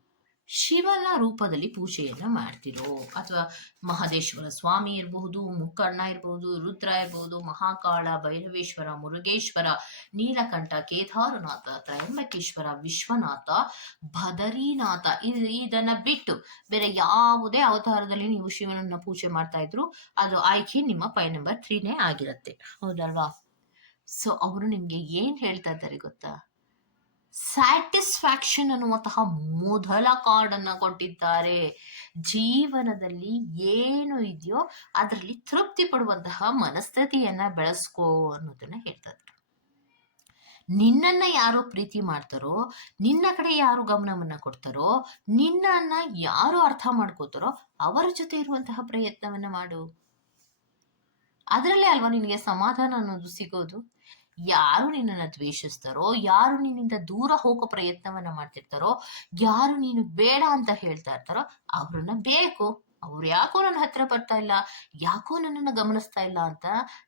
ಶಿವನ ರೂಪದಲ್ಲಿ ಪೂಜೆಯನ್ನ ಮಾಡ್ತಿರೋ ಅಥವಾ ಮಹದೇಶ್ವರ ಸ್ವಾಮಿ ಇರಬಹುದು, ಮುಕ್ಕಣ್ಣ ಇರಬಹುದು, ರುದ್ರ ಇರಬಹುದು, ಮಹಾಕಾಳ, ಭೈರವೇಶ್ವರ, ಮುರುಗೇಶ್ವರ, ನೀಲಕಂಠ, ಕೇದಾರನಾಥ, ತ್ರಯಂಬಕೇಶ್ವರ, ವಿಶ್ವನಾಥ ಭದರಿನಾಥ ಇದ್- ಇದನ್ನ ಬಿಟ್ಟು ಬೇರೆ ಯಾವುದೇ ಅವತಾರದಲ್ಲಿ ನೀವು ಶಿವನನ್ನ ಪೂಜೆ ಮಾಡ್ತಾ ಇದ್ರು ಅದು ಆಯ್ಕೆ ನಿಮ್ಮ ಫೈಲ್ ನಂಬರ್ ತ್ರೀನೇ ಆಗಿರುತ್ತೆ. ಹೌದಲ್ವಾ? ಸೊ ಅವರು ನಿಮಗೆ ಏನು ಹೇಳ್ತಾ ಇದ್ದಾರೆ ಗೊತ್ತಾ? ಸ್ಯಾಟಿಸ್ಫ್ಯಾಕ್ಷನ್ ಅನ್ನುವಂತಹ ಮೊದಲ ಕಾರ್ಡ್ ಅನ್ನ ಕೊಟ್ಟಿದ್ದಾರೆ. ಜೀವನದಲ್ಲಿ ಏನು ಇದೆಯೋ ಅದರಲ್ಲಿ ತೃಪ್ತಿ ಪಡುವಂತಹ ಮನಸ್ಥಿತಿಯನ್ನ ಬೆಳೆಸ್ಕೋ ಅನ್ನೋದನ್ನ ಹೇಳ್ತಾ ನಿನ್ನನ್ನ ಯಾರು ಪ್ರೀತಿ ಮಾಡ್ತಾರೋ, ನಿನ್ನ ಕಡೆ ಯಾರು ಗಮನವನ್ನ ಕೊಡ್ತಾರೋ, ನಿನ್ನನ್ನ ಯಾರು ಅರ್ಥ ಮಾಡ್ಕೋತಾರೋ ಅವರ ಜೊತೆ ಇರುವಂತಹ ಪ್ರಯತ್ನವನ್ನ ಮಾಡು. ಅದರಲ್ಲೇ ಅಲ್ವಾ ನಿನಗೆ ಸಮಾಧಾನ ಅನ್ನೋದು ಸಿಗೋದು? ಯಾರು ನಿನ್ನನ್ನು ದ್ವೇಷಿಸ್ತಾರೋ, ಯಾರು ನಿನ್ನಿಂದ ದೂರ ಹೋಗೋ ಪ್ರಯತ್ನವನ್ನ ಮಾಡ್ತಿರ್ತಾರೋ, ಯಾರು ನೀನು ಬೇಡ ಅಂತ ಹೇಳ್ತಾ ಇರ್ತಾರೋ, ಅವ್ರನ್ನ ಬೇಕು. ಅವ್ರು ಯಾಕೋ ನನ್ನ ಹತ್ರ ಬರ್ತಾ ಇಲ್ಲ, ಯಾಕೋ ನನ್ನನ್ನು ಗಮನಿಸ್ತಾ ಇಲ್ಲ ಅಂತ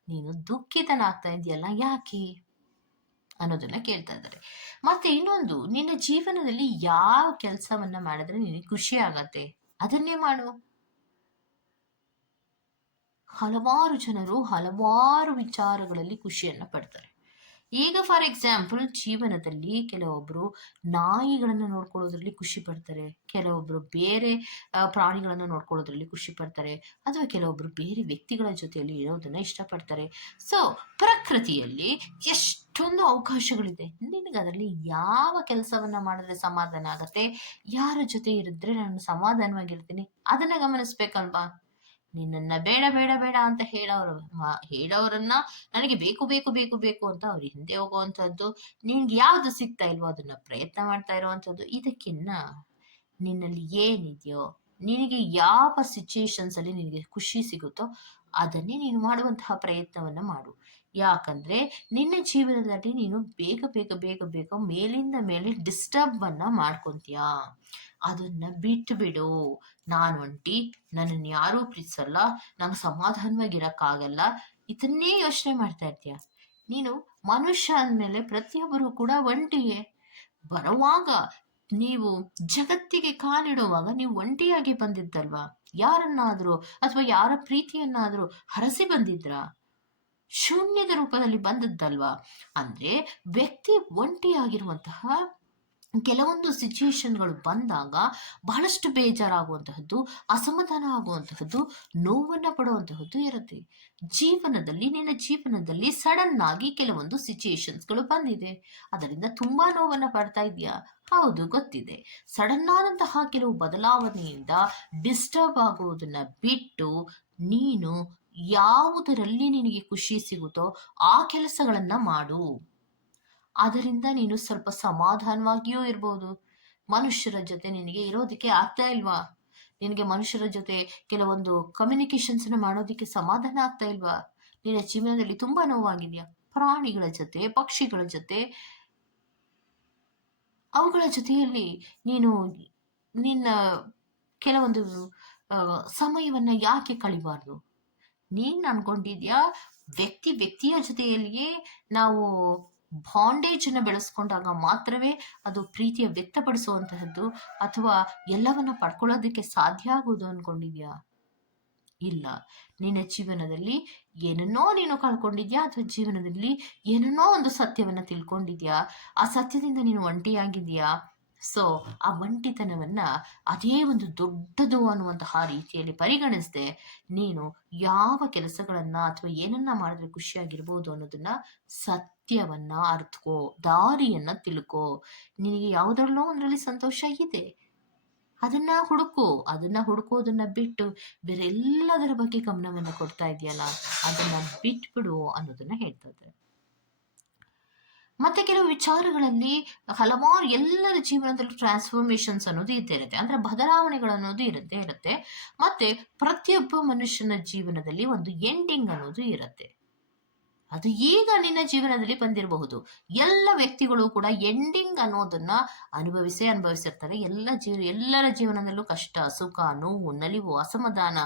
ನೀನು ದುಃಖಿತನಾಗ್ತಾ ಇದೆಯಲ್ಲ ಯಾಕೆ? ಅನ್ನೋದನ್ನ ಕೇಳ್ತಾ ಇದ್ದಾರೆ. ಮತ್ತೆ ಇನ್ನೊಂದು, ನಿನ್ನ ಜೀವನದಲ್ಲಿ ಯಾವ ಕೆಲಸವನ್ನ ಮಾಡಿದ್ರೆ ನಿನಗೆ ಖುಷಿ ಆಗತ್ತೆ? ಅದನ್ನೇ ಮಾಡು. ಹಲವಾರು ಜನರು ಹಲವಾರು ವಿಚಾರಗಳಲ್ಲಿ ಖುಷಿಯನ್ನ ಪಡ್ತಾರೆ. ಈಗ ಫಾರ್ ಎಕ್ಸಾಂಪಲ್ ಜೀವನದಲ್ಲಿ ಕೆಲವೊಬ್ರು ನಾಯಿಗಳನ್ನು ನೋಡ್ಕೊಳ್ಳೋದ್ರಲ್ಲಿ ಖುಷಿ ಪಡ್ತಾರೆ. ಕೆಲವೊಬ್ರು ಬೇರೆ ಪ್ರಾಣಿಗಳನ್ನು ನೋಡ್ಕೊಳ್ಳೋದ್ರಲ್ಲಿ ಖುಷಿ ಪಡ್ತಾರೆ. ಅಥವಾ ಕೆಲವೊಬ್ರು ಬೇರೆ ವ್ಯಕ್ತಿಗಳ ಜೊತೆಯಲ್ಲಿ ಇರೋದನ್ನ ಇಷ್ಟಪಡ್ತಾರೆ. ಸೊ ಪ್ರಕೃತಿಯಲ್ಲಿ ಎಷ್ಟೊಂದು ಅವಕಾಶಗಳಿದೆ. ನಿನಗೆ ಅದರಲ್ಲಿ ಯಾವ ಕೆಲಸವನ್ನ ಮಾಡಿದ್ರೆ ಸಮಾಧಾನ ಆಗತ್ತೆ? ಯಾರ ಜೊತೆ ಇರಿದ್ರೆ ನಾನು ಸಮಾಧಾನವಾಗಿರ್ತೀನಿ? ಅದನ್ನ ಗಮನಿಸ್ಬೇಕಲ್ವಾ? ನಿನ್ನನ್ನ ಬೇಡ ಬೇಡ ಬೇಡ ಅಂತ ಹೇಳೋರು ಹೇಳೋರನ್ನ ನನಗೆ ಬೇಕು ಬೇಕು ಬೇಕು ಬೇಕು ಅಂತ ಅವ್ರ ಹಿಂದೆ ಹೋಗುವಂಥದ್ದು, ನಿನ್ಗೆ ಯಾವ್ದು ಸಿಗ್ತಾ ಇಲ್ವೋ ಅದನ್ನ ಪ್ರಯತ್ನ ಮಾಡ್ತಾ ಇರುವಂಥದ್ದು, ಇದಕ್ಕಿನ್ನ ನಿನ್ನಲ್ಲಿ ಏನಿದೆಯೋ, ನಿನಗೆ ಯಾವ ಸಿಚುಯೇಷನ್ಸ್ ಅಲ್ಲಿ ನಿನಗೆ ಖುಷಿ ಸಿಗುತ್ತೋ ಅದನ್ನೇ ನೀನು ಮಾಡುವಂತಹ ಪ್ರಯತ್ನವನ್ನ ಮಾಡು. ಯಾಕಂದ್ರೆ ನಿನ್ನ ಜೀವನದಲ್ಲಿ ನೀನು ಬೇಗ ಬೇಗ ಬೇಗ ಬೇಗ ಮೇಲಿಂದ ಮೇಲೆ ಡಿಸ್ಟರ್ಬ್ ಅನ್ನ ಮಾಡ್ಕೊಂತೀಯ? ಅದನ್ನ ಬಿಟ್ಟು ಬಿಡು ನಾನು ಒಂಟಿ ನನ್ನನ್ನು ಯಾರೂ ಪ್ರೀತಿಸಲ್ಲ, ನಂಗೆ ಸಮಾಧಾನವಾಗಿರಕ್ಕಾಗಲ್ಲ. ಇದನ್ನೇ ಯೋಚನೆ ಮಾಡ್ತಾ ಇರ್ತೀಯ? ನೀನು ಮನುಷ್ಯ ಅಂದಮೇಲೆ ಪ್ರತಿಯೊಬ್ಬರು ಕೂಡ ಒಂಟಿಯೇ. ಬರುವಾಗ ನೀವು ಜಗತ್ತಿಗೆ ಕಾಲಿಡುವಾಗ ನೀವು ಒಂಟಿಯಾಗಿ ಬಂದಿದ್ದಲ್ವಾ? ಯಾರನ್ನಾದರೂ ಅಥವಾ ಯಾರ ಪ್ರೀತಿಯನ್ನಾದರೂ ಹರಸಿ ಬಂದಿದ್ರಾ? ಶೂನ್ಯದ ರೂಪದಲ್ಲಿ ಬಂದದ್ದಲ್ವಾ? ಅಂದ್ರೆ ವ್ಯಕ್ತಿ ಒಂಟಿಯಾಗಿರುವಂತಹ ಕೆಲವೊಂದು ಸಿಚುಯೇಷನ್ಗಳು ಬಂದಾಗ ಬಹಳಷ್ಟು ಬೇಜಾರಾಗುವಂತಹದ್ದು, ಅಸಮಾಧಾನ ಆಗುವಂತಹದ್ದು, ನೋವನ್ನು ಪಡುವಂತಹದ್ದು ಇರುತ್ತೆ. ಜೀವನದಲ್ಲಿ, ನಿನ್ನ ಜೀವನದಲ್ಲಿ ಸಡನ್ ಆಗಿ ಕೆಲವೊಂದು ಸಿಚುಯೇಷನ್ಸ್ಗಳು ಬಂದಿದೆ. ಅದರಿಂದ ತುಂಬಾ ನೋವನ್ನು ಪಡ್ತಾ ಇದೆಯಾ ಹೌದು, ಗೊತ್ತಿದೆ. ಸಡನ್ ಆದಂತಹ ಕೆಲವು ಬದಲಾವಣೆಯಿಂದ ಡಿಸ್ಟರ್ಬ್ ಆಗುವುದನ್ನ ಬಿಟ್ಟು ನೀನು ಯಾವುದರಲ್ಲಿ ನಿನಗೆ ಖುಷಿ ಸಿಗುತ್ತೋ ಆ ಕೆಲಸಗಳನ್ನ ಮಾಡು. ಅದರಿಂದ ನೀನು ಸ್ವಲ್ಪ ಸಮಾಧಾನವಾಗಿಯೂ ಇರ್ಬೋದು. ಮನುಷ್ಯರ ಜೊತೆ ನಿನಗೆ ಇರೋದಕ್ಕೆ ಆಗ್ತಾ ಇಲ್ವಾ? ನಿನಗೆ ಮನುಷ್ಯರ ಜೊತೆ ಕೆಲವೊಂದು ಕಮ್ಯುನಿಕೇಶನ್ಸ್ ಮಾಡೋದಕ್ಕೆ ಸಮಾಧಾನ ಆಗ್ತಾ ಇಲ್ವಾ? ನಿನ್ನ ಜೀವನದಲ್ಲಿ ತುಂಬಾ ನೋವಾಗಿದೆಯಾ? ಪ್ರಾಣಿಗಳ ಜೊತೆ, ಪಕ್ಷಿಗಳ ಜೊತೆ, ಅವುಗಳ ಜೊತೆಯಲ್ಲಿ ನೀನು ನಿನ್ನ ಕೆಲವೊಂದು ಸಮಯವನ್ನ ಯಾಕೆ ಕಳಿಬಾರ್ದು? ನೀನ್ ಅನ್ಕೊಂಡಿದ್ಯಾ? ವ್ಯಕ್ತಿ ವ್ಯಕ್ತಿಯ ಜೊತೆಯಲ್ಲಿಯೇ ನಾವು ಬಾಂಡೇಜ್ ಅನ್ನ ಬೆಳೆಸ್ಕೊಂಡಾಗ ಮಾತ್ರವೇ ಅದು ಪ್ರೀತಿಯ ವ್ಯಕ್ತಪಡಿಸುವಂತಹದ್ದು ಅಥವಾ ಎಲ್ಲವನ್ನ ಪಡ್ಕೊಳ್ಳೋದಕ್ಕೆ ಸಾಧ್ಯ ಆಗೋದು ಅನ್ಕೊಂಡಿದ್ಯಾ? ಇಲ್ಲ. ನಿನ್ನ ಜೀವನದಲ್ಲಿ ಏನನ್ನೋ ನೀನು ಕಳ್ಕೊಂಡಿದ್ಯಾ ಅಥವಾ ಜೀವನದಲ್ಲಿ ಏನನ್ನೋ ಒಂದು ಸತ್ಯವನ್ನ ತಿಳ್ಕೊಂಡಿದ್ಯಾ? ಆ ಸತ್ಯದಿಂದ ನೀನು ಒಂಟಿಯಾಗಿದ್ಯಾ ಸೊ ಆ ಒಂಟಿತನವನ್ನ ಅದೇ ಒಂದು ದೊಡ್ಡದು ಅನ್ನುವಂತಹ ರೀತಿಯಲ್ಲಿ ಪರಿಗಣಿಸದೆ ನೀನು ಯಾವ ಕೆಲಸಗಳನ್ನ ಅಥವಾ ಏನನ್ನ ಮಾಡಿದ್ರೆ ಖುಷಿಯಾಗಿರ್ಬೋದು ಅನ್ನೋದನ್ನ ಸತ್ಯವನ್ನ ಅರ್ಥಕೋ ದಾರಿಯನ್ನ ತಿಳ್ಕೋ. ನಿನಗೆ ಯಾವುದರಲ್ಲೋ ಒಂದರಲ್ಲಿ ಸಂತೋಷ ಇದೆ. ಅದನ್ನ ಹುಡುಕು, ಅದನ್ನ ಹುಡುಕೋದನ್ನ ಬಿಟ್ಟು ಬೇರೆ ಎಲ್ಲದರ ಬಗ್ಗೆ ಗಮನವನ್ನು ಕೊಡ್ತಾ ಇದೆಯಲ್ಲ, ಅದನ್ನ ಬಿಟ್ಬಿಡು ಅನ್ನೋದನ್ನ ಹೇಳ್ತಾ ಇದ್ದಾರೆ. ಮತ್ತೆ ಕೆಲವು ವಿಚಾರಗಳಲ್ಲಿ ಹಲವಾರು ಎಲ್ಲರ ಜೀವನದಲ್ಲೂ ಟ್ರಾನ್ಸ್ಫಾರ್ಮೇಶನ್ಸ್ ಅನ್ನೋದು ಇದ್ದೇ ಇರುತ್ತೆ. ಅಂದ್ರೆ ಬದಲಾವಣೆಗಳು ಅನ್ನೋದು ಇರುತ್ತೆ ಇರುತ್ತೆ. ಮತ್ತೆ ಪ್ರತಿಯೊಬ್ಬ ಮನುಷ್ಯನ ಜೀವನದಲ್ಲಿ ಒಂದು ಎಂಡಿಂಗ್ ಅನ್ನೋದು ಇರುತ್ತೆ. ಅದು ಈಗ ನಿನ್ನ ಜೀವನದಲ್ಲಿ ಬಂದಿರಬಹುದು. ಎಲ್ಲ ವ್ಯಕ್ತಿಗಳು ಕೂಡ ಎಂಡಿಂಗ್ ಅನ್ನೋದನ್ನ ಅನುಭವಿಸೇ ಅನುಭವಿಸಿರ್ತಾರೆ. ಎಲ್ಲ ಜೀವ, ಎಲ್ಲರ ಜೀವನದಲ್ಲೂ ಕಷ್ಟ, ಸುಖ, ನೋವು, ನಲಿವು, ಅಸಮಾಧಾನ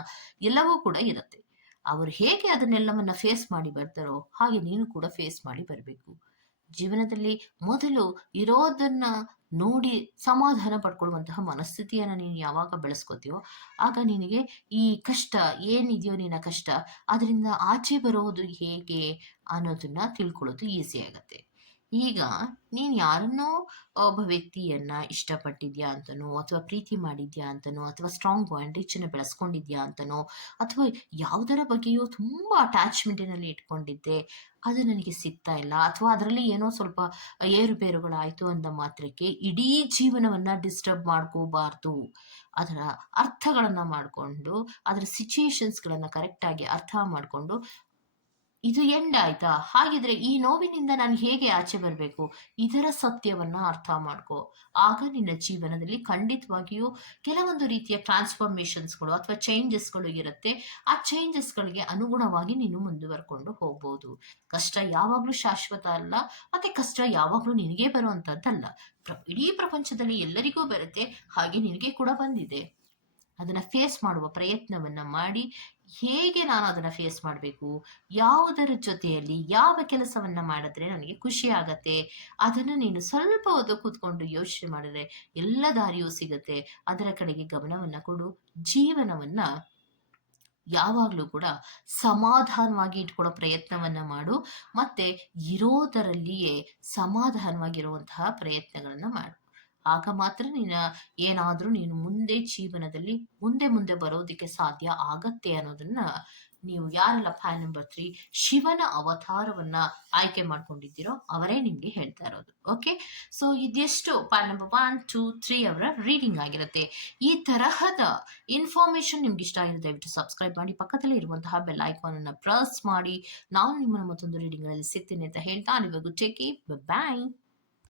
ಎಲ್ಲವೂ ಕೂಡ ಇರುತ್ತೆ. ಅವರು ಹೇಗೆ ಅದನ್ನೆಲ್ಲವನ್ನ ಫೇಸ್ ಮಾಡಿ ಬರ್ತಾರೋ ಹಾಗೆ ನೀನು ಕೂಡ ಫೇಸ್ ಮಾಡಿ ಬರಬೇಕು. ಜೀವನದಲ್ಲಿ ಮೊದಲು ಇರೋದನ್ನ ನೋಡಿ ಸಮಾಧಾನ ಪಡ್ಕೊಳ್ಳುವಂತಹ ಮನಸ್ಥಿತಿಯನ್ನ ನೀನು ಯಾವಾಗ ಬೆಳೆಸ್ಕೋತೀಯೋ ಆಗ ನಿನಗೆ ಈ ಕಷ್ಟ ಏನಿದೆಯೋ ನಿನ್ನ ಕಷ್ಟ, ಅದರಿಂದ ಆಚೆ ಬರೋದು ಹೇಗೆ ಅನ್ನೋದನ್ನ ತಿಳ್ಕೊಳ್ಳೋದು ಈಸಿ ಆಗತ್ತೆ. ಈಗ ನೀನು ಯಾರನ್ನೋ ಒಬ್ಬ ವ್ಯಕ್ತಿಯನ್ನ ಇಷ್ಟಪಟ್ಟಿದ್ಯಾ ಅಂತನೋ, ಅಥವಾ ಪ್ರೀತಿ ಮಾಡಿದ್ಯಾ ಅಂತನೋ, ಅಥವಾ ಸ್ಟ್ರಾಂಗ್ ಬಾಂಡೇಜನ್ನ ಬೆಳೆಸ್ಕೊಂಡಿದ್ಯಾ ಅಂತನೋ, ಅಥವಾ ಯಾವುದರ ಬಗ್ಗೆಯೂ ತುಂಬಾ ಅಟ್ಯಾಚ್ಮೆಂಟಿನಲ್ಲಿ ಇಟ್ಕೊಂಡಿದ್ದೆ, ಅದು ನನಗೆ ಸಿಗ್ತಾ ಇಲ್ಲ. ಅಥವಾ ಅದರಲ್ಲಿ ಏನೋ ಸ್ವಲ್ಪ ಏರುಪೇರುಗಳಾಯಿತು ಅಂದ ಮಾತ್ರಕ್ಕೆ ಇಡೀ ಜೀವನವನ್ನ ಡಿಸ್ಟರ್ಬ್ ಮಾಡ್ಕೋಬಾರ್ದು. ಅದರ ಅರ್ಥಗಳನ್ನ ಮಾಡಿಕೊಂಡು, ಅದರ ಸಿಚುಯೇಷನ್ಸ್ಗಳನ್ನು ಕರೆಕ್ಟಾಗಿ ಅರ್ಥ ಮಾಡಿಕೊಂಡು ಇದು ಎಂಡ್ ಆಯ್ತಾ? ಹಾಗಿದ್ರೆ ಈ ನೋವಿನಿಂದ ನಾನು ಹೇಗೆ ಆಚೆ ಬರಬೇಕು? ಇದರ ಸತ್ಯವನ್ನ ಅರ್ಥ ಮಾಡ್ಕೋ. ಆಗ ನಿನ್ನ ಜೀವನದಲ್ಲಿ ಖಂಡಿತವಾಗಿಯೂ ಕೆಲವೊಂದು ರೀತಿಯ ಟ್ರಾನ್ಸ್ಫಾರ್ಮೇಶನ್ಸ್ಗಳು ಅಥವಾ ಚೇಂಜಸ್ಗಳು ಇರುತ್ತೆ. ಆ ಚೇಂಜಸ್ಗಳಿಗೆ ಅನುಗುಣವಾಗಿ ನೀನು ಮುಂದುವರ್ಕೊಂಡು ಹೋಗ್ಬೋದು. ಕಷ್ಟ ಯಾವಾಗಲೂ ಶಾಶ್ವತ ಅಲ್ಲ. ಮತ್ತೆ ಕಷ್ಟ ಯಾವಾಗಲೂ ನಿನಗೆ ಬರುವಂತದ್ದಲ್ಲ. ಇಡೀ ಪ್ರಪಂಚದಲ್ಲಿ ಎಲ್ಲರಿಗೂ ಬರುತ್ತೆ. ಹಾಗೆ ನಿನಗೆ ಕೂಡ ಬಂದಿದೆ. ಅದನ್ನ ಫೇಸ್ ಮಾಡುವ ಪ್ರಯತ್ನವನ್ನ ಮಾಡಿ, ಹೇಗೆ ನಾನು ಅದನ್ನ ಫೇಸ್ ಮಾಡಬೇಕು, ಯಾವುದರ ಜೊತೆಯಲ್ಲಿ ಯಾವ ಕೆಲಸವನ್ನ ಮಾಡಿದ್ರೆ ನನಗೆ ಖುಷಿ ಆಗತ್ತೆ, ಅದನ್ನ ನೀನು ಸ್ವಲ್ಪ ಹೊತ್ತು ಕೂತ್ಕೊಂಡು ಯೋಚನೆ ಮಾಡಿದ್ರೆ ಎಲ್ಲ ದಾರಿಯೂ ಸಿಗತ್ತೆ, ಅದರ ಕಡೆಗೆ ಗಮನವನ್ನ ಕೊಡು, ಜೀವನವನ್ನ ಯಾವಾಗಲೂ ಕೂಡ ಸಮಾಧಾನವಾಗಿ ಇಟ್ಕೊಳ್ಳೋ ಪ್ರಯತ್ನವನ್ನ ಮಾಡು, ಮತ್ತೆ ಇರೋದರಲ್ಲಿಯೇ ಸಮಾಧಾನವಾಗಿರುವಂತಹ ಪ್ರಯತ್ನಗಳನ್ನು ಮಾಡು. ಆಗ ಮಾತ್ರ ನೀನ ಏನಾದ್ರೂ ನೀನು ಮುಂದೆ ಜೀವನದಲ್ಲಿ ಮುಂದೆ ಮುಂದೆ ಬರೋದಕ್ಕೆ ಸಾಧ್ಯ ಆಗತ್ತೆ ಅನ್ನೋದನ್ನ ನೀವು ಯಾರೆಲ್ಲ ಫ್ಯಾನ್ ನಂಬರ್ ತ್ರೀ ಶಿವನ ಅವತಾರವನ್ನ ಆಯ್ಕೆ ಮಾಡ್ಕೊಂಡಿದ್ದೀರೋ ಅವರೇ ನಿಮ್ಗೆ ಹೇಳ್ತಾ ಇರೋದು ಓಕೆ ಸೊ ಇದೆಷ್ಟು pan number one two three ಅವರ ರೀಡಿಂಗ್ ಆಗಿರುತ್ತೆ. ಈ ತರಹದ ಇನ್ಫಾರ್ಮೇಶನ್ ನಿಮ್ಗೆ ಇಷ್ಟ ಆಗಿದೆ, ದಯವಿಟ್ಟು ಸಬ್ಸ್ಕ್ರೈಬ್ ಮಾಡಿ, ಪಕ್ಕದಲ್ಲಿ ಇರುವಂತಹ ಬೆಲ್ ಐಕಾನ್ ಅನ್ನ ಪ್ರೆಸ್ ಮಾಡಿ. ನಾನು ನಿಮ್ಮನ್ನ ಮತ್ತೊಂದು ರೀಡಿಂಗ್ ಅಲ್ಲಿ ಸಿಗ್ತೀನಿ ಅಂತ ಹೇಳ್ತಾ ನೀವು ಟೇಕ್ ಬಾಯ್